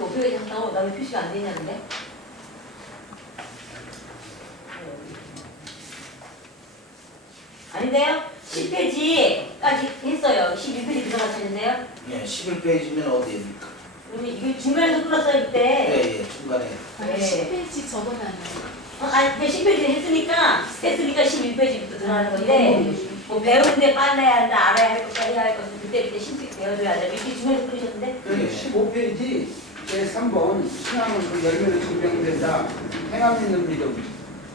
5페이지 한다고 나왜 표시가 안 되냐는데? 아닌데요? 10페이지까지 했어요. 11페이지 들어가야 되는데요? 예, 11페이지면 어디입니까? 우리 이거 중간에서 끊었어요 그때. 예, 예, 중간에. 네. 10페이지 저번에 아니 10페이지 했으니까 11페이지부터 들어가는 건데 뭐 배우는데 빨라야 한다, 알아야 할 것, 해야 할 것은 그때 심식 배워줘야 한다. 이렇게 중간에서 끊으셨는데? 여기 15페이지 제3번 신앙은 그 열매로 증명된다. 행함 있는 믿음.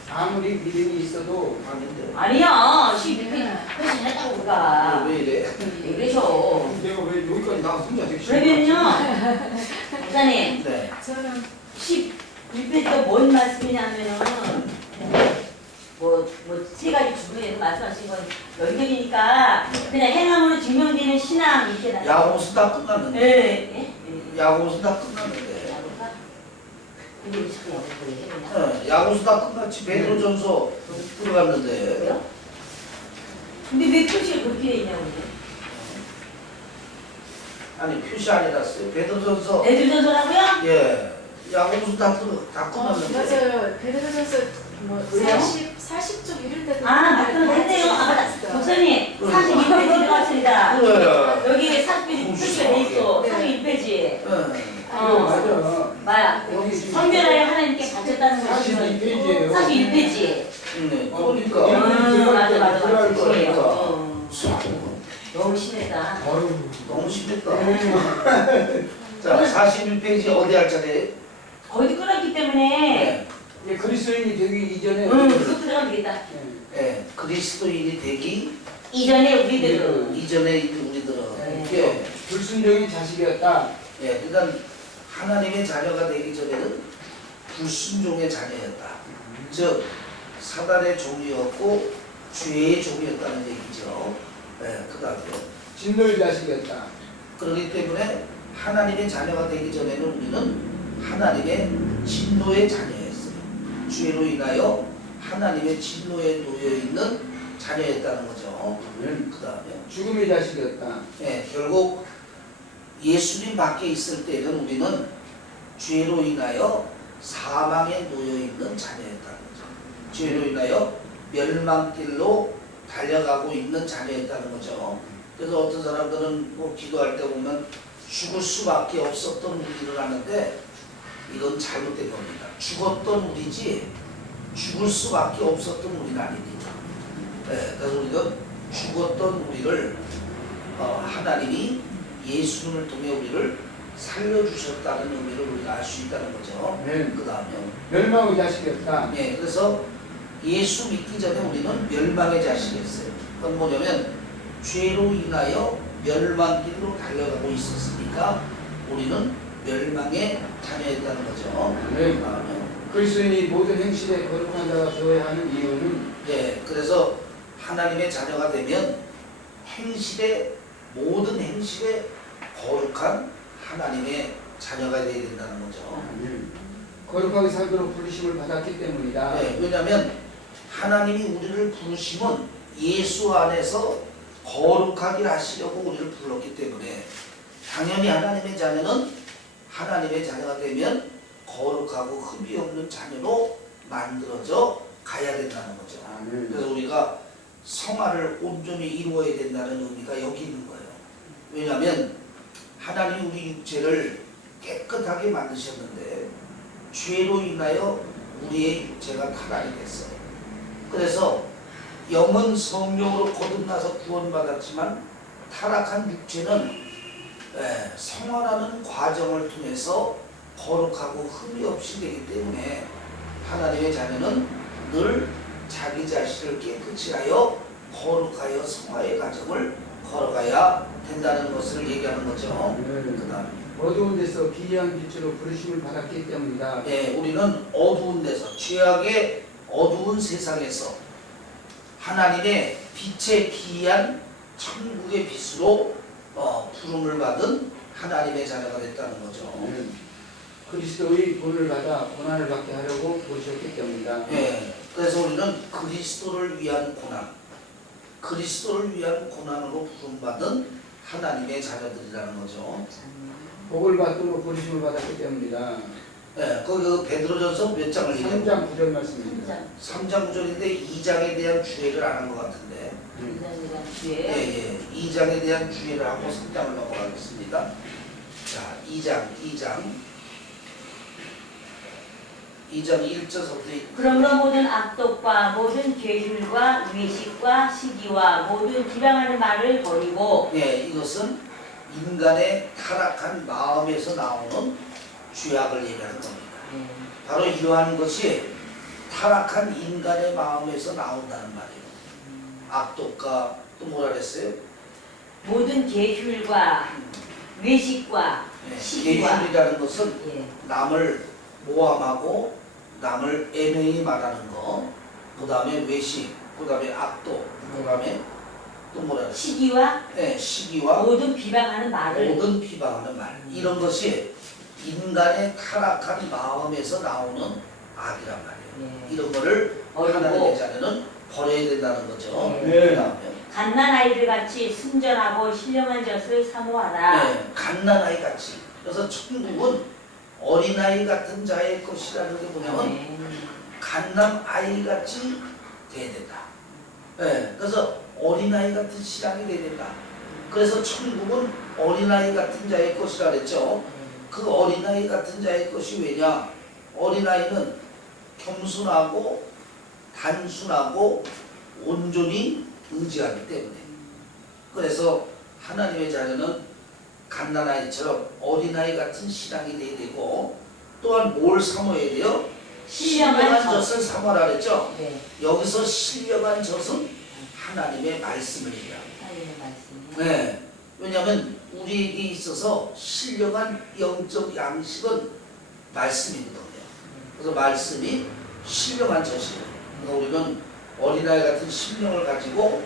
아무리 믿음이 있어도 아닌데. 아니야 11페이지 훨씬 했다고 우리가. 왜 이래? 왜 그러셔? 내가 왜 여기까지 나와서 혼자 되게 그러면요 목사님 네. 저는 11페이지가 뭔 말씀이냐면은 뭐 세 가지 주부에서 말씀하신 건 연결이니까 그냥 행함으로 증명되는 신앙 이렇게 나. 야고수 다 끝났는데. 예? 야고수 다 끝났는데. 야구가? 근데 왜 자꾸 야구 얘기해? 예, 야고수 다 끝났지. 베드로전서 들어갔는데. 왜요? 근데 왜 표시가 그렇게 돼 있냐고. 아니 표시 아니랐어요. 베드로전서. 애들전서라고요? 예. 야고수 다 끝났는데. 맞아요. 베드로전서 뭐 왜요? 40쪽 이럴 때도 아 맞다 했네요. 아 맞다. 목사님 42페이지 들어갔습니다. 그래. 여기 40페이지 표시가 돼 있어. 네. 41페이지. 예. 맞아. 마야. 여기 지금 성별하에 하나님께 바쳤다는 거 42페이지예요. 41페이지. 그러니까. 맞아. 그러니까. 그거예요. 너무 심했다. 너무 심했다. 자, 41페이지 어디 할 차례? 거기도 끊었기 때문에 예, 그리스도인이 되기 이전에 그거 들어가면 되겠다. 예, 그리스도인이 되기 이전에 우리들은 이전에 우리들은 네. 예, 불순종이 자식이었다. 예, 그러니까 하나님의 자녀가 되기 전에는 불순종의 자녀였다. 즉 사단의 종이었고 죄의 종이었다는 얘기죠. 예, 그다음에 진노의 자식이었다. 그렇기 때문에 하나님의 자녀가 되기 전에는 우리는 하나님의 진노의 자녀였어요. 죄로 인하여 하나님의 진노에 놓여 있는 자녀였다는 거죠. 그 다음에 죽음의 자식이었다. 예, 결국 예수님 밖에 있을 때는 우리는 죄로 인하여 사망에 놓여 있는 자녀였다는 거죠. 죄로 인하여 멸망길로 달려가고 있는 자녀였다는 거죠. 그래서 어떤 사람들은 뭐 기도할 때 보면 죽을 수밖에 없었던 우리를 하는데 이건 잘못된 겁니다. 죽었던 우리지 죽을 수밖에 없었던 우리는 아닙니다. 네, 그래서 우리가 죽었던 우리를 하나님이 예수님을 통해 우리를 살려주셨다는 의미를 우리가 알 수 있다는 거죠. 네. 그 다음에 멸망의 자식이었다. 네, 그래서 예수 믿기 전에 우리는 멸망의 자식이었어요. 그건 뭐냐면 죄로 인하여 멸망길로 달려가고 있었으니까 우리는 멸망의 자녀였다는 거죠. 네. 그 다음에 그리스도인이 모든 행실에 거룩한 자가 되어야 하는 이유는 네, 그래서 하나님의 자녀가 되면 모든 행실에 거룩한 하나님의 자녀가 되어야 된다는 거죠. 거룩하게 살도록 부르심을 받았기 때문이다. 네, 왜냐하면 하나님이 우리를 부르심은 예수 안에서 거룩하게 하시려고 우리를 불렀기 때문에 당연히 하나님의 자녀는 하나님의 자녀가 되면 거룩하고 흠이 없는 자녀로 만들어져 가야 된다는 거죠. 아멘. 그래서 우리가 성화를 온전히 이루어야 된다는 의미가 여기 있는 거예요. 왜냐하면 하나님이 우리 육체를 깨끗하게 만드셨는데 죄로 인하여 우리의 육체가 타락이 됐어요. 그래서 영은 성령으로 거듭나서 구원받았지만 타락한 육체는 성화라는 과정을 통해서 거룩하고 흠이 없이 되기 때문에 하나님의 자녀는 늘 자기 자신을 깨끗이 하여 거룩하여 성화의 과정을 걸어가야 된다는 것을 얘기하는 거죠. 그 다음에 어두운 데서 기이한 빛으로 부르심을 받았기 때문이다. 우리는 어두운 데서 죄악의 어두운 세상에서 하나님의 빛의 기이한 천국의 빛으로 부름을 받은 하나님의 자녀가 됐다는 거죠. 그리스도의 본을 받아 고난을 받게 하려고 부르셨기 때문이다. 그래서 우리는 그리스도를 위한 고난, 그리스도를 위한 고난으로 부름받은 하나님의 자녀들이라는 거죠. 복을 받도록 부르심을 받았기 때문이다. 예, 그 베드로전서 몇 장을 얘기해요? 3장 9절 말씀입니다. 3장 9절인데 2장에 대한 주의를 안 한 것 같은데. 뒤에 예. 2장에 대한 주의를 하고 3장을 넘어가겠습니다. 자, 2장 1절부터 그러므로 모든 악독과 모든 죄율과 외식과 시기와 모든 비방하는 말을 버리고 예, 이것은 인간의 타락한 마음에서 나오는 죄악을 얘기하는 겁니다. 바로 이러한 것이 타락한 인간의 마음에서 나온다는 말이에요. 악독과 또 뭐라 그랬어요? 모든 죄율과 외식과 예, 시기와 계율이라는 것은 예. 남을 모함하고 남을 애매히 말하는 거, 그 다음에 외식, 그 다음에 악독, 그 다음에 또 뭐라 그랬어요? 시기와 네, 시기와 모든 비방하는 말을 모든 비방하는 말, 이런 것이 인간의 타락한 마음에서 나오는 악이란 말이에요. 예. 이런 거를 어리고 하나님의 자녀는 버려야 된다는 거죠. 네. 그 다음에 갓난 아이들 같이 순전하고 신령한 젖을 사모하라. 네, 갓난아이 같이. 그래서 천국은 어린아이 같은 자의 것이라는 게 뭐냐면 갓난아이 같이 돼야 된다. 네, 그래서 어린아이 같은 신앙이 돼야 된다. 그래서 천국은 어린아이 같은 자의 것이라 그랬죠. 그 어린아이 같은 자의 것이 왜냐? 어린아이는 겸손하고 단순하고 온전히 의지하기 때문에. 그래서 하나님의 자녀는 갓난아이처럼 어린아이 같은 신앙이 돼야 되고, 또한 뭘 사모해야 돼요? 신령한 젖을 사모하라 그랬죠. 네. 여기서 신령한 젖은 하나님의 말씀을 얘기합니다. 하나님의 말씀이. 네. 왜냐하면 우리에게 있어서 신령한 영적 양식은 말씀이거든요. 그래서 말씀이 신령한 젖이에요. 그러니까 우리는 어린아이 같은 신령을 가지고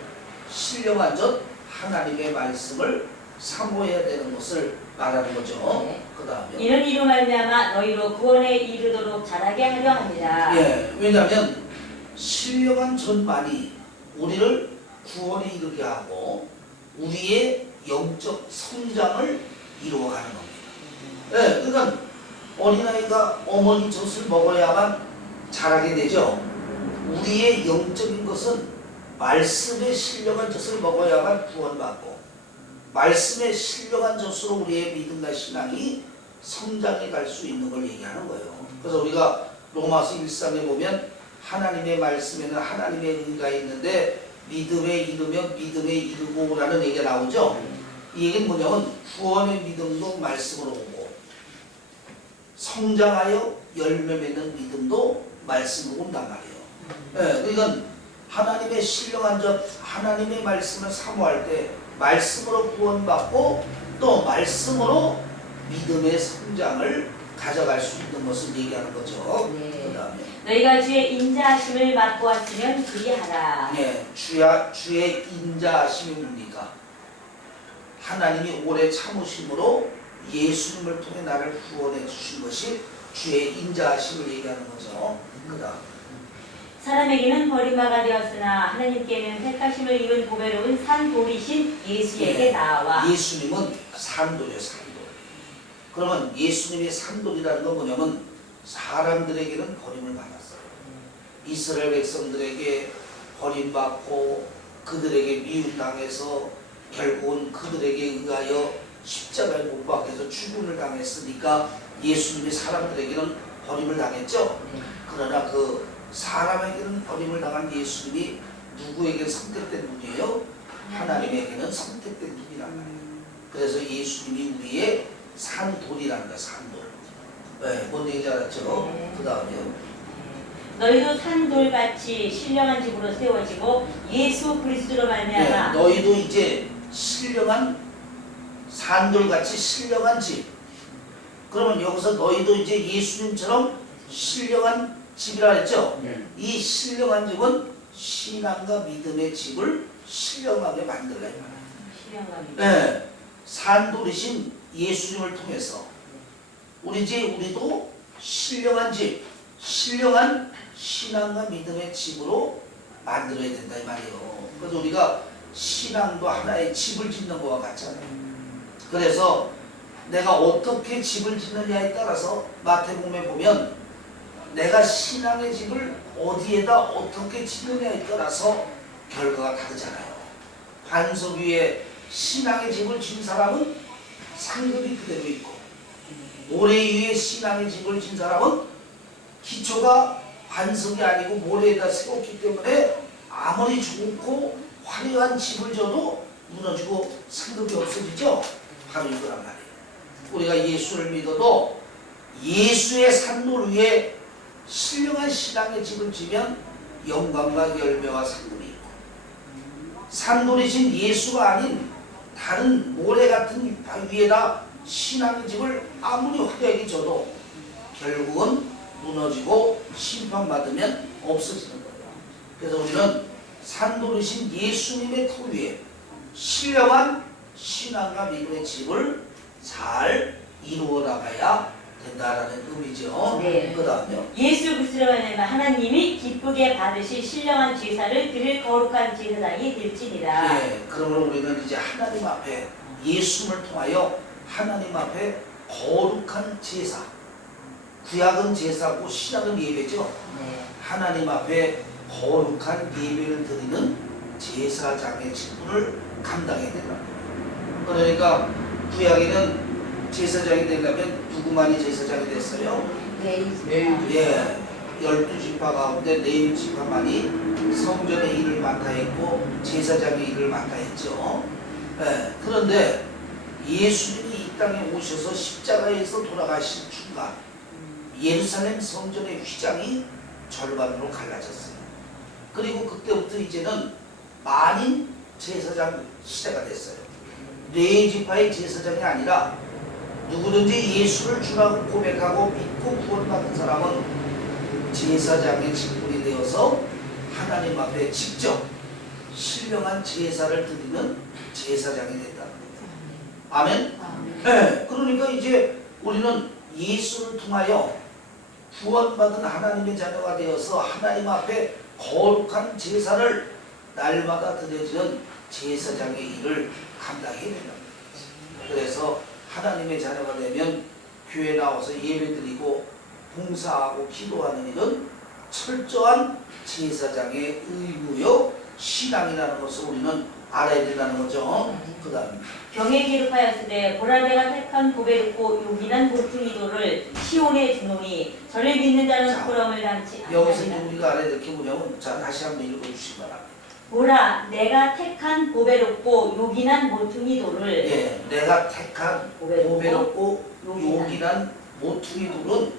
신령한 젖 하나님의 말씀을 사모해야 되는 것을 말하는 거죠. 네. 그 다음에 이런 이로 말미암아 너희로 구원에 이르도록 자라게 하려 합니다. 예, 왜냐하면 신령한 젖만이 우리를 구원에 이르게 하고 우리의 영적 성장을 이루어가는 겁니다. 예, 그러니까 어린아이가 어머니 젖을 먹어야만 자라게 되죠. 우리의 영적인 것은 말씀의 신령한 젖을 먹어야만 구원받고, 말씀의 신령한 젖으로 우리의 믿음과 신앙이 성장해 갈 수 있는 걸 얘기하는 거예요. 그래서 우리가 로마서 1장에 보면 하나님의 말씀에는 하나님의 의가 있는데 믿음에 이르면 믿음에 이르고라는 얘기가 나오죠. 이 얘기는 뭐냐면 구원의 믿음도 말씀으로 오고 성장하여 열매 맺는 믿음도 말씀으로 온단 말이에요. 네, 그러니까 하나님의 신령한 적, 하나님의 말씀을 사모할 때 말씀으로 구원받고 또 말씀으로 믿음의 성장을 가져갈 수 있는 것을 얘기하는 거죠. 네. 그 다음에 너희가 주의 인자하심을 맛 보았으면 그리하라. 예, 주의 인자하심이 뭡니까? 하나님이 오래 참으심으로 예수님을 통해 나를 구원해 주신 것이 주의 인자하심을 얘기하는 거죠. 그 다음 사람에게는 버림바가 되었으나 하나님께는 택하심을 입은 보배로운 산돌이신 예수에게 나와. 예수님은 산돌이에요. 산돌. 그러면 예수님의 산돌이라는 건 뭐냐면 사람들에게는 버림을 받았어요. 이스라엘 백성들에게 버림받고 그들에게 미움당해서 결국은 그들에게 의하여 십자가에 못 박혀서 죽음을 당했으니까 예수님이 사람들에게는 버림을 당했죠. 그러나 그 사람에게는 버림을 당한 예수님이 누구에게 선택된 분이에요? 하나님에게는 선택된 분이란 말이에요. 그래서 예수님이 우리의 산돌이라는 거야. 산돌. 네, 뭔 얘기인지 알았죠? 그 다음에요. 너희도 산돌같이 신령한 집으로 세워지고 예수 그리스도로 말미암아. 너희도 이제 신령한 산돌같이 신령한 집. 그러면 여기서 너희도 이제 예수님처럼 신령한 집이라 했죠? 네. 이 신령한 집은 신앙과 믿음의 집을 신령하게 만들라 이 말이에요. 신령한 믿음. 네, 산돌이신 예수님을 통해서 우리도 신령한 집, 신령한 신앙과 믿음의 집으로 만들어야 된다 이 말이에요. 그래서 우리가 신앙도 하나의 집을 짓는 것과 같잖아요. 그래서 내가 어떻게 집을 짓느냐에 따라서 마태복음에 보면 내가 신앙의 집을 어디에다 어떻게 짓느냐에 따라서 결과가 다르잖아요. 반석 위에 신앙의 집을 진 사람은 상급이 그대로 있고, 모래 위에 신앙의 집을 진 사람은 기초가 반석이 아니고 모래에다 세웠기 때문에 아무리 좋고 화려한 집을 져도 무너지고 상급이 없어지죠. 바로 이거란 말이에요. 우리가 예수를 믿어도 예수의 산돌 위에 신령한 신앙의 집을 지면 영광과 열매와 상급이 있고, 산돌이신 예수가 아닌 다른 모래 같은 위에다 신앙의 집을 아무리 화려하게 져도 결국은 무너지고 심판받으면 없어지는 거예요. 그래서 우리는 산돌이신 예수님의 터 위에 신령한 신앙과 믿음의 집을 잘 이루어 나가야 된다라는 의미죠. 네. 그 다음요. 예수 그리스도로 말미암아 하나님이 기쁘게 받으실 신령한 제사를 드릴 거룩한 제사장이 될지니라. 예, 그러므로 우리는 이제 하나님 앞에 예수님을 통하여 하나님 앞에 거룩한 제사, 구약은 제사고 신약은 예배죠. 네. 하나님 앞에 거룩한 예배를 드리는 제사장의 직분을 감당해야 된다. 그러니까 구약에는 제사장이 되려면 누구만이 제사장이 됐어요? 네. 예, 12지파 가운데 4지파만이 성전의 일을 맡아 했고 제사장의 일을 맡아 했죠. 예, 그런데 예수님이 이 땅에 오셔서 십자가에서 돌아가신 순간 예루살렘 성전의 휘장이 절반으로 갈라졌어요. 그리고 그때부터 이제는 만인 제사장 시대가 됐어요. 4지파의 제사장이 아니라 누구든지 예수를 주라고 고백하고 믿고 구원받은 사람은 제사장의 직분이 되어서 하나님 앞에 직접 신령한 제사를 드리는 제사장이 된다는 거예요. 아멘? 네, 그러니까 이제 우리는 예수를 통하여 구원받은 하나님의 자녀가 되어서 하나님 앞에 거룩한 제사를 날마다 드려지는 제사장의 일을 감당해야 된다는 거예요. 그래서 하나님의 자녀가 되면 교회 나와서 예배드리고 봉사하고 기도하는 일은 철저한 제사장의 의무요 신앙이라는 것을 우리는 알아야 된다는 거죠. 그 다음에 병에 기록하였으되 보라 내가 택한 보배롭고 요긴한 모퉁이돌을 시온에 두노니 저를 믿는 자는 자, 부끄러움을 당치 여기서 이제 아니하리라. 우리가 알아야 될 게 뭐냐면, 자 다시 한번 읽어주시기 바랍니다. 보라 내가 택한 보배롭고 요긴한 모퉁이돌을. 예, 내가 택한 보배롭고 요긴한 모퉁이돌은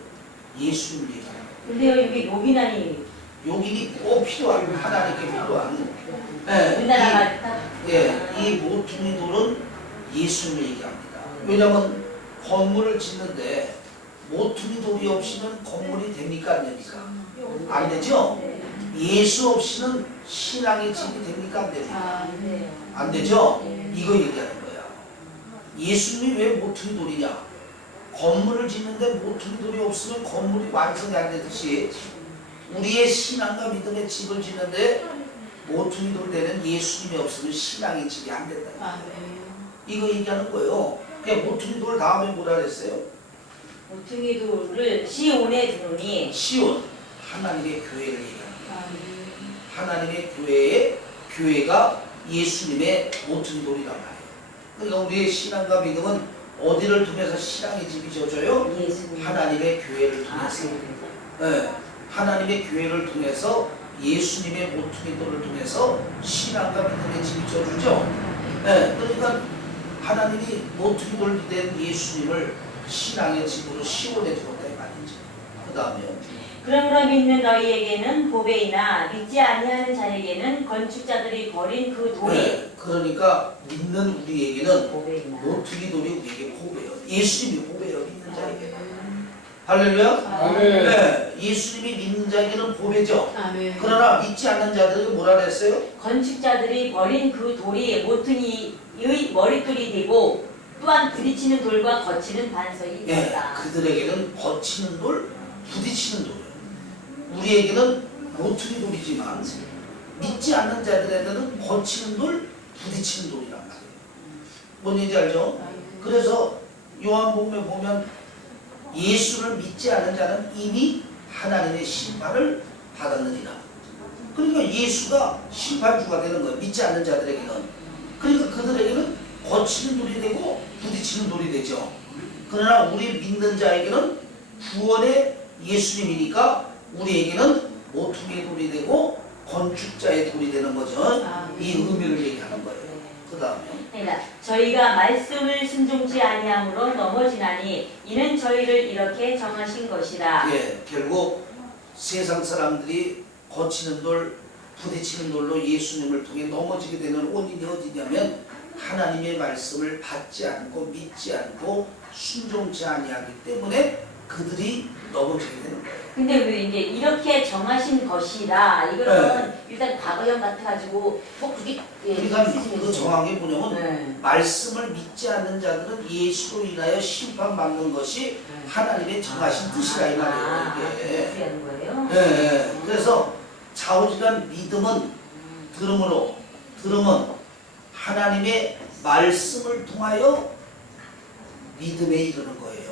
예수님을 얘기하는 거예요. 근데요 여기 요긴한이 요긴이 꼭 필요한, 하나님께 필요한, 우리나라 말다. 이 모퉁이돌은 예수님을 얘기합니다. 왜냐하면 건물을 짓는데 모퉁이돌이 없이는 건물이 됩니까 안 됩니까? 안 되죠? 예수 없이는 신앙의 집이 됩니까 안 됩니까? 안 되죠? 이거 얘기하는 거야. 예수님이 왜 모퉁이돌이냐? 건물을 짓는데 모퉁이돌이 없으면 건물이 완성이 안 되듯이 우리의 신앙과 믿음의 집을 짓는데 모퉁이돌 되는 예수님이 없으면 신앙의 집이 안 된다. 이거 얘기하는 거예요. 그냥 모퉁이돌 다음에 뭐라 그랬어요? 모퉁이돌을 시온에 두노니. 시온, 하나님의 교회를 얘기합니다. 하나님의 교회가 예수님의 모퉁이돌이란 말이에요. 그러니까 우리의 신앙과 믿음은 어디를 통해서 신앙의 집이 져져요? 예수님. 하나님의 교회를 통해서. 네, 하나님의 교회를 통해서 예수님의 모퉁이돌을 통해서 신앙과 믿음의 집이 져주죠. 네, 그러니까 하나님이 모퉁이돌 된 예수님을 신앙의 집으로 시온에 두었다 이 말이죠. 그 다음에요. 그러므로 믿는 너희에게는 보배이나 믿지 아니하는 자에게는 건축자들이 버린 그 돌이. 네, 그러니까 믿는 우리에게는 보배이나. 모퉁이돌이 우리에게 보배요. 예수님이 보배요. 믿는 자에게. 할렐루야. 아멘. 네, 예수님이 믿는 자에게는 보배죠. 아멘. 그러나 믿지 않는 자들에게 뭐라 그랬어요? 건축자들이 버린 그 돌이 모퉁이의 머릿돌이 되고 또한 부딪히는 돌과 거치는 반석이 예, 있다. 그들에게는 거치는 돌, 부딪히는 돌. 우리에게는 모퉁이돌이지만 믿지 않는 자들에게는 거치는 돌, 부딪히는 돌이란 말이에요. 뭔 얘기인지 알죠? 그래서 요한복음에 보면 예수를 믿지 않은 자는 이미 하나님의 심판을 받았느니라. 그러니까 예수가 심판주가 되는 거예요. 믿지 않는 자들에게는. 그러니까 그들에게는 거치는 돌이 되고 부딪히는 돌이 되죠. 그러나 우리 믿는 자에게는 구원의 예수님이니까 우리에게는 모퉁이의 돌이 되고 건축자의 돌이 되는 거죠. 이 의미를 얘기하는 거예요. 그 다음에 그러니까 저희가 말씀을 순종치 아니함으로 넘어지나니 이는 저희를 이렇게 정하신 것이라. 예, 결국 세상 사람들이 거치는 돌, 부딪히는 돌로 예수님을 통해 넘어지게 되는 원인이 어디냐면 하나님의 말씀을 받지 않고 믿지 않고 순종치 아니하기 때문에 그들이 넘어지게 되는 거예요. 근데 왜 이제 이렇게 정하신 것이라 이거는 일단 과거형 같아가지고 뭐 그게 그러니까 그 정황이 뭐냐면 네. 말씀을 믿지 않는 자들은 예수로 인하여 심판받는 것이 하나님의 정하신 뜻이라 이 말이에요. 이게. 그렇게 하는 거예요? 네. 그래서 좌우지간 믿음은 들음으로, 들음은 하나님의 말씀을 통하여 믿음에 이르는 거예요.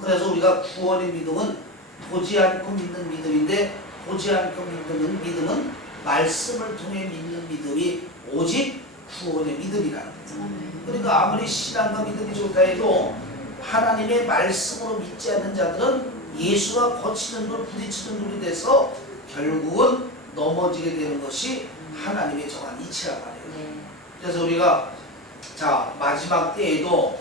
그래서 우리가 구원의 믿음은 보지 않고 믿는 믿음인데 보지 않고 믿는 믿음은 말씀을 통해 믿는 믿음이 오직 구원의 믿음이라는 거죠. 그러니까 아무리 신앙과 믿음이 좋다 해도 하나님의 말씀으로 믿지 않는 자들은 예수가 거치는 돌, 부딪히는 돌이 돼서 결국은 넘어지게 되는 것이 하나님의 정한 이치란 말이에요. 그래서 우리가 자 마지막 때에도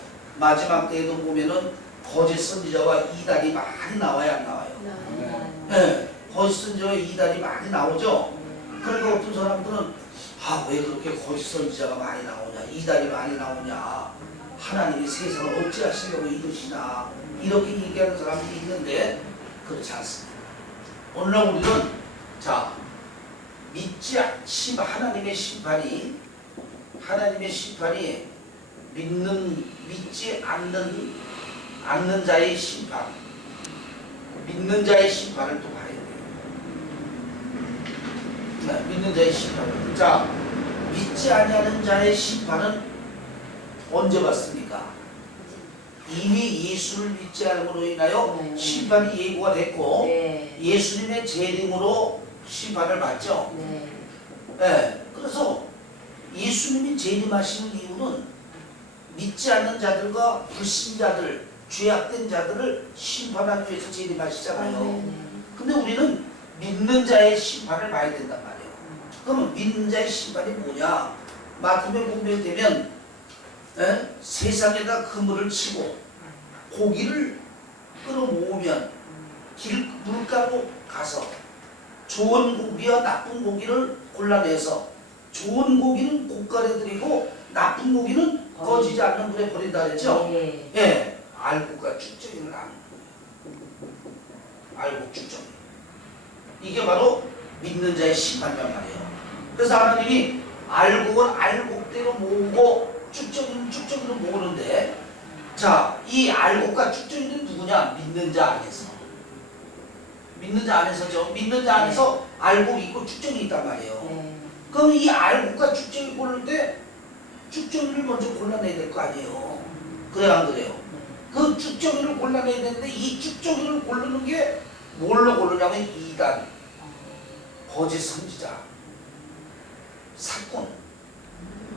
보면은 거짓 선지자와 이단이 많이 나와야 안 나와요. 네, 거짓 선지자와 이단이 많이 나오죠. 그러니까 어떤 사람들은 왜 그렇게 거짓 선지자가 많이 나오냐, 이단이 많이 나오냐, 하나님이 세상을 어찌하시려고 이러시나 이렇게 얘기하는 사람들이 있는데 그렇지 않습니다. 오늘날 우리는 자 믿지 하나님의 심판이 믿지 않는 자의 심판, 믿는 자의 심판을 또 봐야 돼요. 네, 믿는 자의 심판. 자, 믿지 아니하는 자의 심판은 언제 받습니까? 이미 예수를 믿지 않음으로 인하여 심판이 예고가 됐고 예수님의 재림으로 심판을 받죠. 네, 그래서 예수님이 재림하시는 이유는 믿지 않는 자들과 불신자들, 죄악된 자들을 심판하기 위해서 재림하시잖아요. 근데 우리는 믿는 자의 심판을 봐야 된단 말이에요. 그러면 믿는 자의 심판이 뭐냐? 마태복음 보면 되면 세상에다 그물을 치고 고기를 끌어모으면 물가로 가서 좋은 고기와 나쁜 고기를 골라내서 좋은 고기는 고가에 드리고 나쁜 고기는 꺼지지 않는 물에 버린다 그랬죠? 예, 알곡과 쭉정이를 하는 거예요. 알곡 쭉정이. 이게 바로 믿는 자의 심판이란 말이에요. 그래서 하나님이 알곡은 알곡대로 모으고 쭉정이는 쭉정이로 모으는데 자, 이 알곡과 쭉정이는 누구냐? 믿는 자 안에서. 믿는 자 안에서죠. 믿는 자 안에서 알곡이 있고 쭉정이 있단 말이에요. 그럼 이 알곡과 쭉정이 고를 때 쭉정이를 먼저 골라내야 될 거 아니에요. 그래요, 안 그래요? 그 쭉정이를 골라내야 되는데 이 쭉정이를 고르는 게 뭘로 고르냐면 이단, 거짓 선지자, 사건.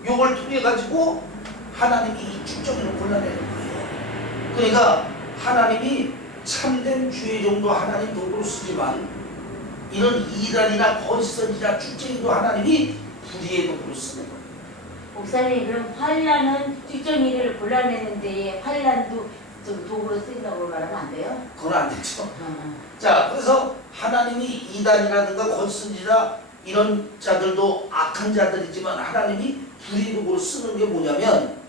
요걸 통해 가지고 하나님이 이 쭉정이를 골라내는 거예요. 그러니까 하나님이 참된 주의 정도 하나님 도구로 쓰지만 이런 이단이나 거짓 선지자, 쭉정이도 하나님이 불의의 도구로 쓰는 거예요. 목사님 그럼 환란은 쭉정이를 골라내는데 환란도 좀 도구로 쓰인다고 말하면 안 돼요? 그건 안 되죠. 자, 그래서 하나님이 이단이라든가 거짓 선지자 이런 자들도 악한 자들이지만 하나님이 불의의 도구로 쓰는 게 뭐냐면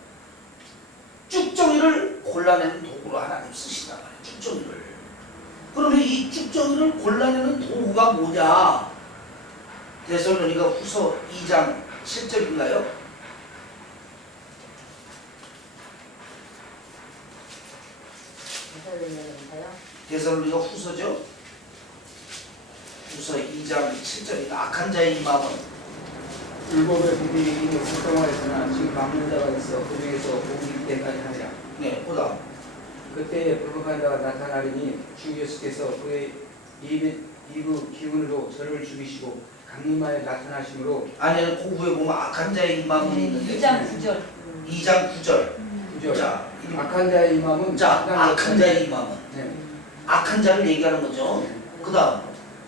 쭉정이를 골라내는 도구로 하나님 쓰신단 말이에요. 쭉정이를. 그러면 이 쭉정이를 골라내는 도구가 뭐냐? 데살로니가 후서 2장 7절인가요? 데살로니가 후서죠? 후서 2장 7절이다. 악한 자의 이 마음은 율법의 부비이 불성하였으나 지금 막는 자가 있어 그 중에서 복이 때까지 하랴. 네, 보다 그때에 불법한 자가 나타나리니 주 예수께서 그의 이브 기운으로 저를 죽이시고 강림하여 나타나심으로 아니 그 후에 보면 악한 자의 임함이 있는데 2장 9절. 2장 9절. 구절. 자, 악한 자의 임함은 자 사단의 악한 자의 임함은 네. 악한 자를 얘기하는 거죠. 그 다음